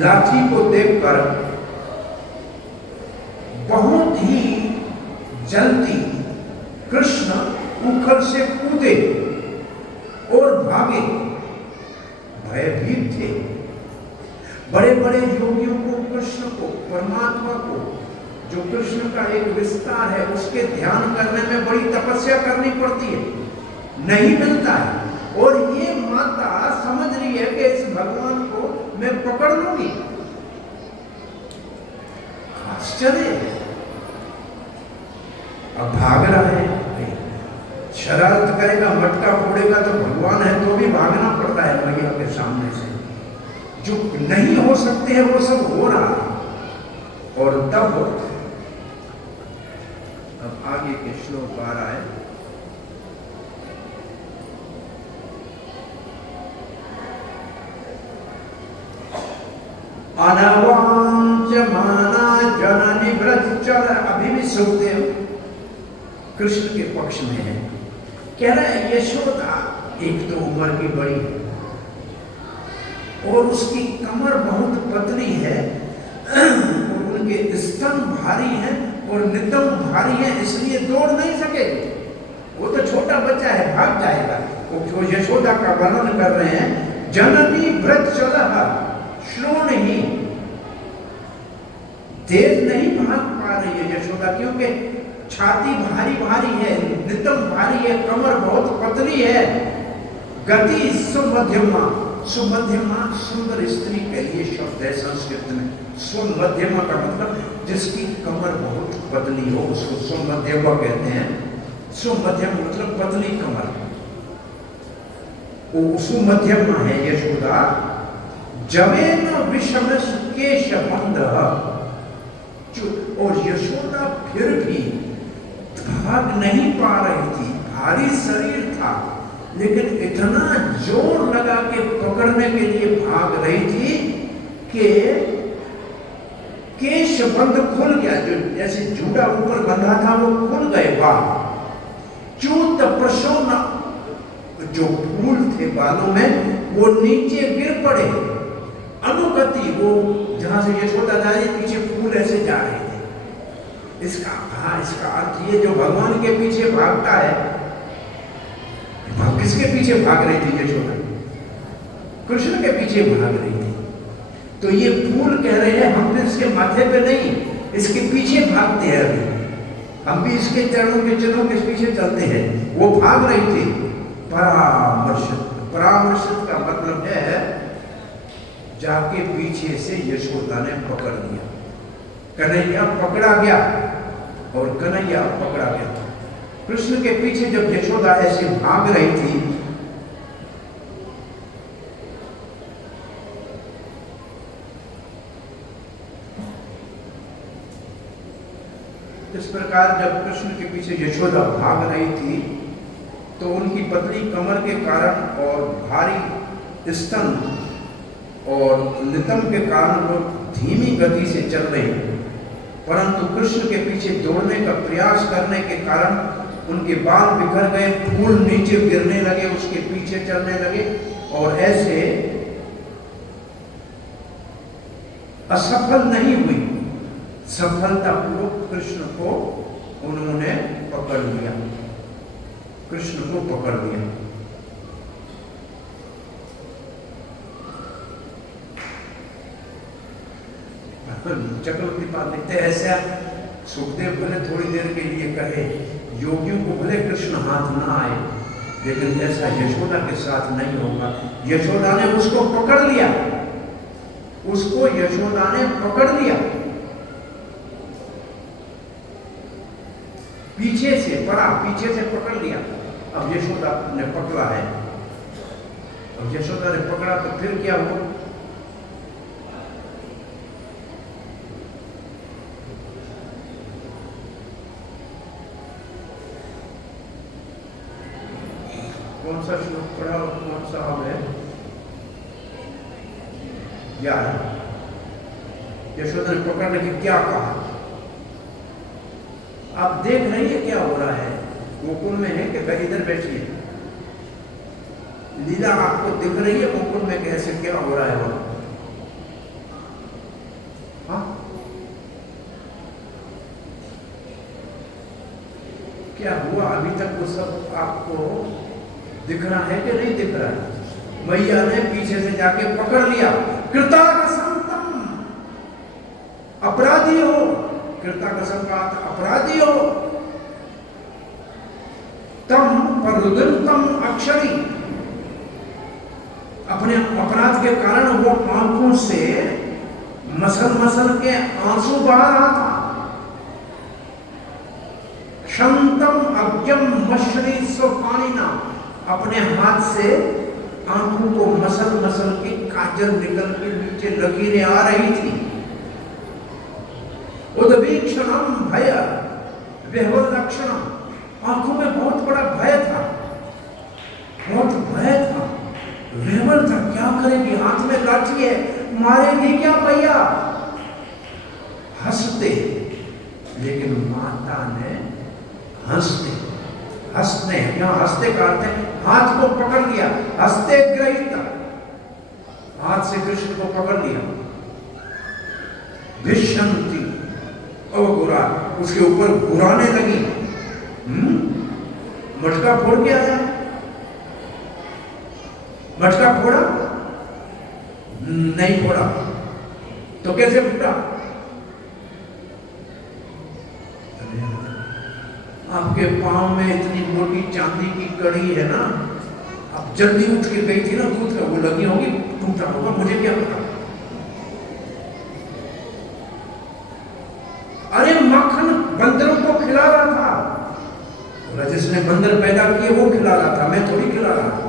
लाठी को देखकर बहुत ही जल्दी कृष्ण उखल से कूदे और भागे, भयभीत थे। बड़े बड़े योगियों को, कृष्ण को, परमात्मा को, जो कृष्ण का एक विस्तार है, उसके ध्यान करने में बड़ी तपस्या करनी पड़ती है, नहीं मिलता है। और ये माता समझ रही है कि इस भगवान को मैं पकड़ लूंगी। आश्चर्य। अब भाग रहा है, शरारत करेगा, मटका फोड़ेगा तो भगवान है तो भी भागना पड़ता है मैया के सामने से। जो नहीं हो सकते हैं वो सब हो रहा है। और तब अब आगे के श्लोक आ रहा है। अनवांचमाना जननी व्रत चल, अभी भी सुखदेव कृष्ण के पक्ष में है। कह रहा है यशोदा एक तो उम्र की बड़ी और उसकी कमर बहुत पतली है, और उनके स्तन भारी हैं और नितंब भारी है, इसलिए दौड़ नहीं सके। वो तो छोटा बच्चा है, भाग जाएगा। वो जो यशोदा का वर्णन कर रहे हैं, जननी व्रत चला श्रोण ही, तेज नहीं भाग पा रही है यशोदा, क्योंकि छाती भारी भारी है, नितंब भारी है, कमर बहुत पतली है। गति सुमध्यमा, सुमध्यमा सुंदर स्त्री के लिए शब्द है संस्कृत में। सुमध्यमा का मतलब जिसकी कमर बहुत पतली हो, उसको सुमध्यमा कहते हैं। सुमध्यम मतलब पतली कमर, वो सुमध्यमा है यशोदा। जवेन विषम केश बंध, और यशोदा फिर भी भाग नहीं पा रही थी, भारी शरीर था, लेकिन इतना जोर लगा के पकड़ने के लिए भाग रही थी कि केश बंध खुल गया, जो जैसे जूड़ा ऊपर बंधा था वो खुल गए बाल। च्यूत प्रशोन जो फूल थे बालों में वो नीचे गिर पड़े। अनुगति, वो जहां से यशोदा जा रही पीछे फूल ऐसे जा रहे थे। इसका अर्थ ये, जो भगवान के पीछे भागता है, किसके पीछे भाग रही थी यशोदा? कृष्ण के पीछे भाग रही थी। तो ये फूल कह रहे हैं हम फिर इसके माथे पे नहीं, इसके पीछे भागते हैं। अभी हम भी इसके चरणों के पीछे चलते हैं। वो भाग रही थी परामर्शित। परामर्शित का मतलब है जाके पीछे से यशोदा ने पकड़ लिया। कन्हैया पकड़ा गया और कन्हैया पकड़ा गया। कृष्ण के पीछे जब यशोदा ऐसे भाग रही थी, इस प्रकार जब कृष्ण के पीछे यशोदा भाग रही थी तो उनकी पतली कमर के कारण और भारी स्तन और नितंब के कारण वो धीमी गति से चल रही, परंतु कृष्ण के पीछे दौड़ने का प्रयास करने के कारण उनके बाल बिखर गए, फूल नीचे गिरने लगे, उसके पीछे चलने लगे और ऐसे असफल नहीं हुई। सफलतापूर्वक कृष्ण को उन्होंने पकड़ लिया, कृष्ण को पकड़ लिया। चक्रवर्ती पाल लिखते ऐसा सुखदेव भले थोड़ी देर के लिए कहे, योगियों को भले कृष्ण हाथ ना आए, लेकिन ऐसा यशोदा के साथ नहीं होगा। यशोदा ने उसको पकड़ लिया, उसको यशोदा ने पकड़ लिया, पीछे से पीछे से पकड़ लिया। अब यशोदा ने पकड़ा है, अब यशोदा ने पकड़ा तो फिर क्या हुआ? कौन सा श्लोक पढ़ा और कौन सा अब है? यशोदा ने पकड़ने की क्या कहा? आप देख रही है क्या हो रहा है? गोकुल में है कि भाई इधर बैठिए, लीला आपको दिख रही है गोकुल में कैसे क्या हो रहा है वहां? हाँ, क्या हुआ अभी तक वो सब आपको दिख रहा है कि नहीं दिख रहा है? मैया ने पीछे से जाके पकड़ लिया। कृताकसंतम, अपराधी हो, कृताकसम का अपराधी हो, तम प्ररुदंतम अक्षरी, अपने अपराध के कारण वो आंखों से मसल मसल के आंसू बहा रहा था। क्षंतम अज्ञम मश्री स्वपाणिना, अपने हाथ से आंखों को मसल मसल के काजल निकल के नीचे लकीरें आ रही थी। उद्वीक्षणम भय विह्वल लक्षणम, आंखों में बहुत बड़ा भय था, बहुत भय था, विह्वल था। क्या करेगी? हाथ में लाठी है, मारेगी क्या भैया? हंसते, लेकिन माता ने हंसते यहाँ हंसते करते हाथ को पकड़ लिया, हंसते ग्रहिता, हाथ से कृष्ण को पकड़ लिया। विशंति अवगुरा, उसके ऊपर घुराने लगी। मटका फोड़ के आया, मटका फोड़ा नहीं, फोड़ा तो कैसे फूटा? आपके पांव में इतनी मोटी चांदी की कड़ी है ना, अब जल्दी उठ के गई थी ना दूध का, वो लगी होगी, टूटा होगा, मुझे क्या पता। अरे माखन बंदरों को खिला रहा था, बोला जिसने बंदर पैदा किए वो खिला रहा था, मैं थोड़ी खिला रहा था।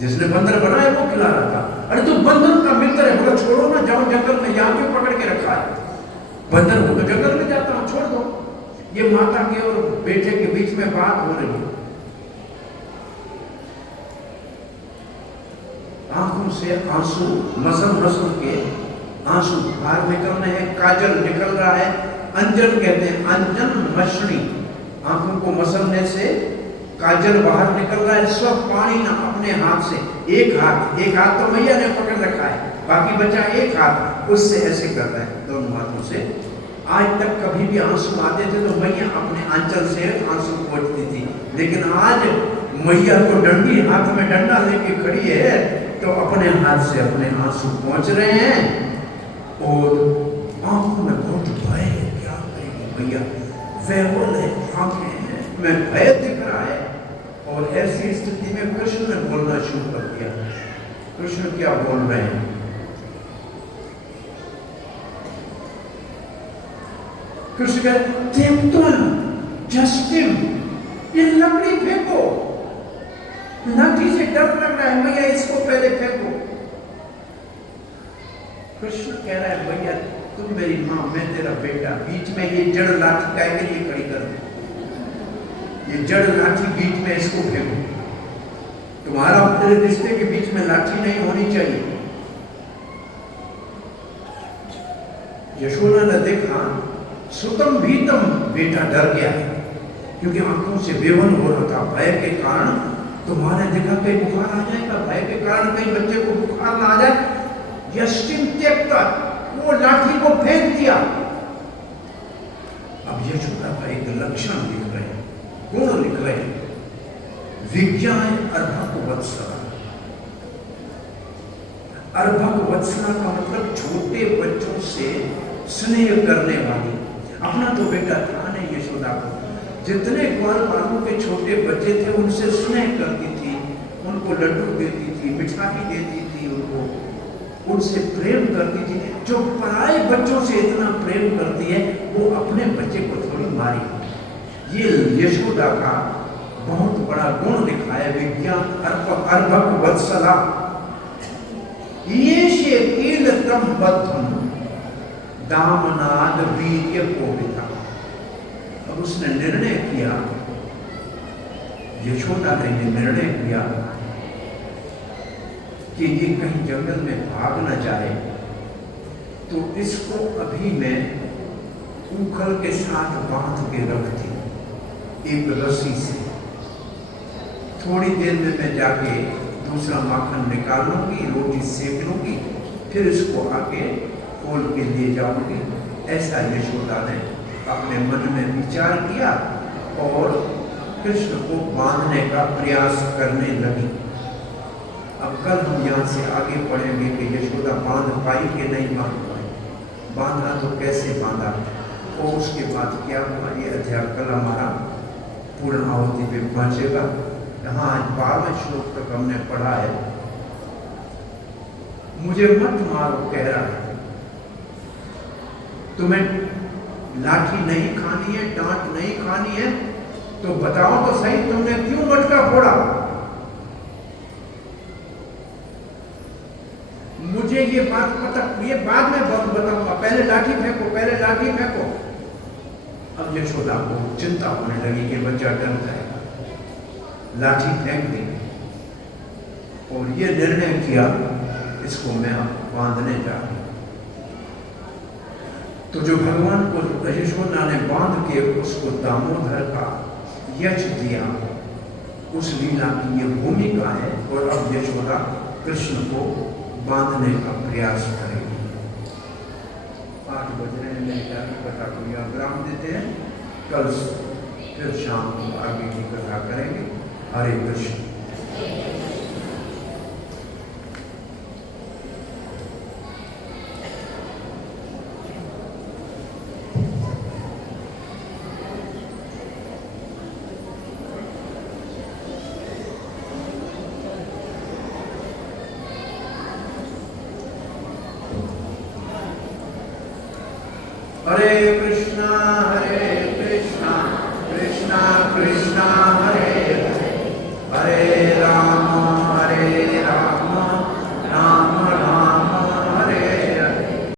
जिसने बंदर बनाया वो खिला रहा था। अरे तो बंदर का मित्र है, बोला छोड़ो ना, जाओ जंगल में, यहाँ क्यों पकड़ के रखा है? बंदर को तो जंगल में जाता हूं, छोड़ दो। ये माता के और बेटे के बीच में बात हो रही है। आंखों से आंसू मसल के आंसू बाहर निकलने हैं, काजल निकल रहा है। अंजन कहते हैं, अंजन मछली, आंखों को मसलने से काजल बाहर निकल रहा है, सब पानी ना अपने हाथ से, एक हाथ तो मैया ने पकड़ रखा है, बाकी बचा एक हाथ, उससे ऐसे कर रहा है दोनों हाथों से। आज तक कभी भी आंसू आते थे तो मैया अपने आंचल से आंसू पोंछती थी, लेकिन आज मैया तो डंडी हाथ में डंडा लेके खड़ी है तो अपने हाथ से अपने आंसू पोंछ रहे हैं और आंखों में बहुत भय है। क्या करेगी मैया, वैवल है, आंखें में भय दिख रहा है। और ऐसी स्थिति में कृष्ण ने बोलना शुरू कर दिया। कृष्ण क्या बोल रहे हैं? कृष्ण कहते जस्टिम, ये लकड़ी फेंको, लाठी से डर लग रहा है भैया, इसको पहले फेंको। कृष्ण कह रहा है भैया तुम मेरी माँ, मैं तेरा बेटा, बीच में ये जड़ लाठी काय के लिए खड़ी कर, ये जड़ लाठी बीच में इसको फेंको। तुम्हारा अपने रिश्ते के बीच में लाठी नहीं होनी चाहिए। यशोदा ने देखा सुतम भीतम, बेटा डर गया है क्योंकि आंखों से बेवन हो रहा था भय के कारण। तुम्हारे देखा कहीं बुखार आ जाएगा, भय के कारण कहीं बच्चे को बुखार ना आ जाए। यष्टिम त्यक्ता, वो लाठी को फेंक दिया। अब यशोदा का एक लक्षण लिख रहे हैं, गुण लिख रहे हैं, विज्ञान अर्भक वत्सला। अर्भक वत्सला का मतलब छोटे बच्चों से स्नेह करने वाली। अपना तो बेटा था नहीं यशोदा को, जितने ग्वाल बालों के छोटे बच्चे थे उनसे स्नेह करती थी, उनको लड्डू देती थी, मिठाई देती थी, उनको उनसे प्रेम करती थी। जो पराए बच्चों से इतना प्रेम करती है वो अपने बच्चे को थोड़ी मारी। ये यशोदा का बहुत बड़ा गुण दिखाया, विज्ञान अर्भक वत्सला। ये शे कीलतम बद्धम दामनाद वीर्य कोविता। अब उसने निर्णय किया, यशोदा ने ये निर्णय किया कि ये कहीं जंगल में भाग न जाए, तो इसको अभी मैं उखल के साथ बांध के रख दी एक रस्सी से। थोड़ी देर में मैं जाके दूसरा माखन निकाल लूंगी, रोटी सेक लूंगी, फिर इसको आके खोल के लिए जाऊंगी। ऐसा यशोदा ने अपने मन में विचार किया और कृष्ण को बांधने का प्रयास करने लगी। अब कल हम यहाँ से आगे पढ़ेंगे कि यशोदा बांध पाई कि नहीं बांध पाई, बांधना तो कैसे बांधा और उसके बाद क्या हुआ, ये अध्याय कल हमारा पूर्णाहुति पे पहुंचेगा। यहाँ आज 12वें श्लोक तक हमने पढ़ा है। मुझे मत मारो कह रहा है, तुम्हें लाठी नहीं खानी है, डांट नहीं खानी है, तो बताओ तो सही तुमने क्यों मटका फोड़ा। मुझे ये बात पता, ये बाद में बताऊंगा, पहले लाठी फेंको, पहले लाठी फेंको। अब यशोदा को चिंता होने लगी कि बच्चा डर जाएगा, लाठी फेंक दी और ये निर्णय किया इसको मैं अब बांधने जा रही। तो जो भगवान को यशोदा ने बांध के उसको दामोदर का यश दिया, उस लीला की ये भूमिका है। और अब यशोदा कृष्ण को बांधने का प्रयास करेगी। 8 बज रहे हैं, मेरी कथा को यहाँ विराम देते हैं। कल फिर शाम को आगे की कथा करेंगे। हरे कृष्ण। हरे कृष्णा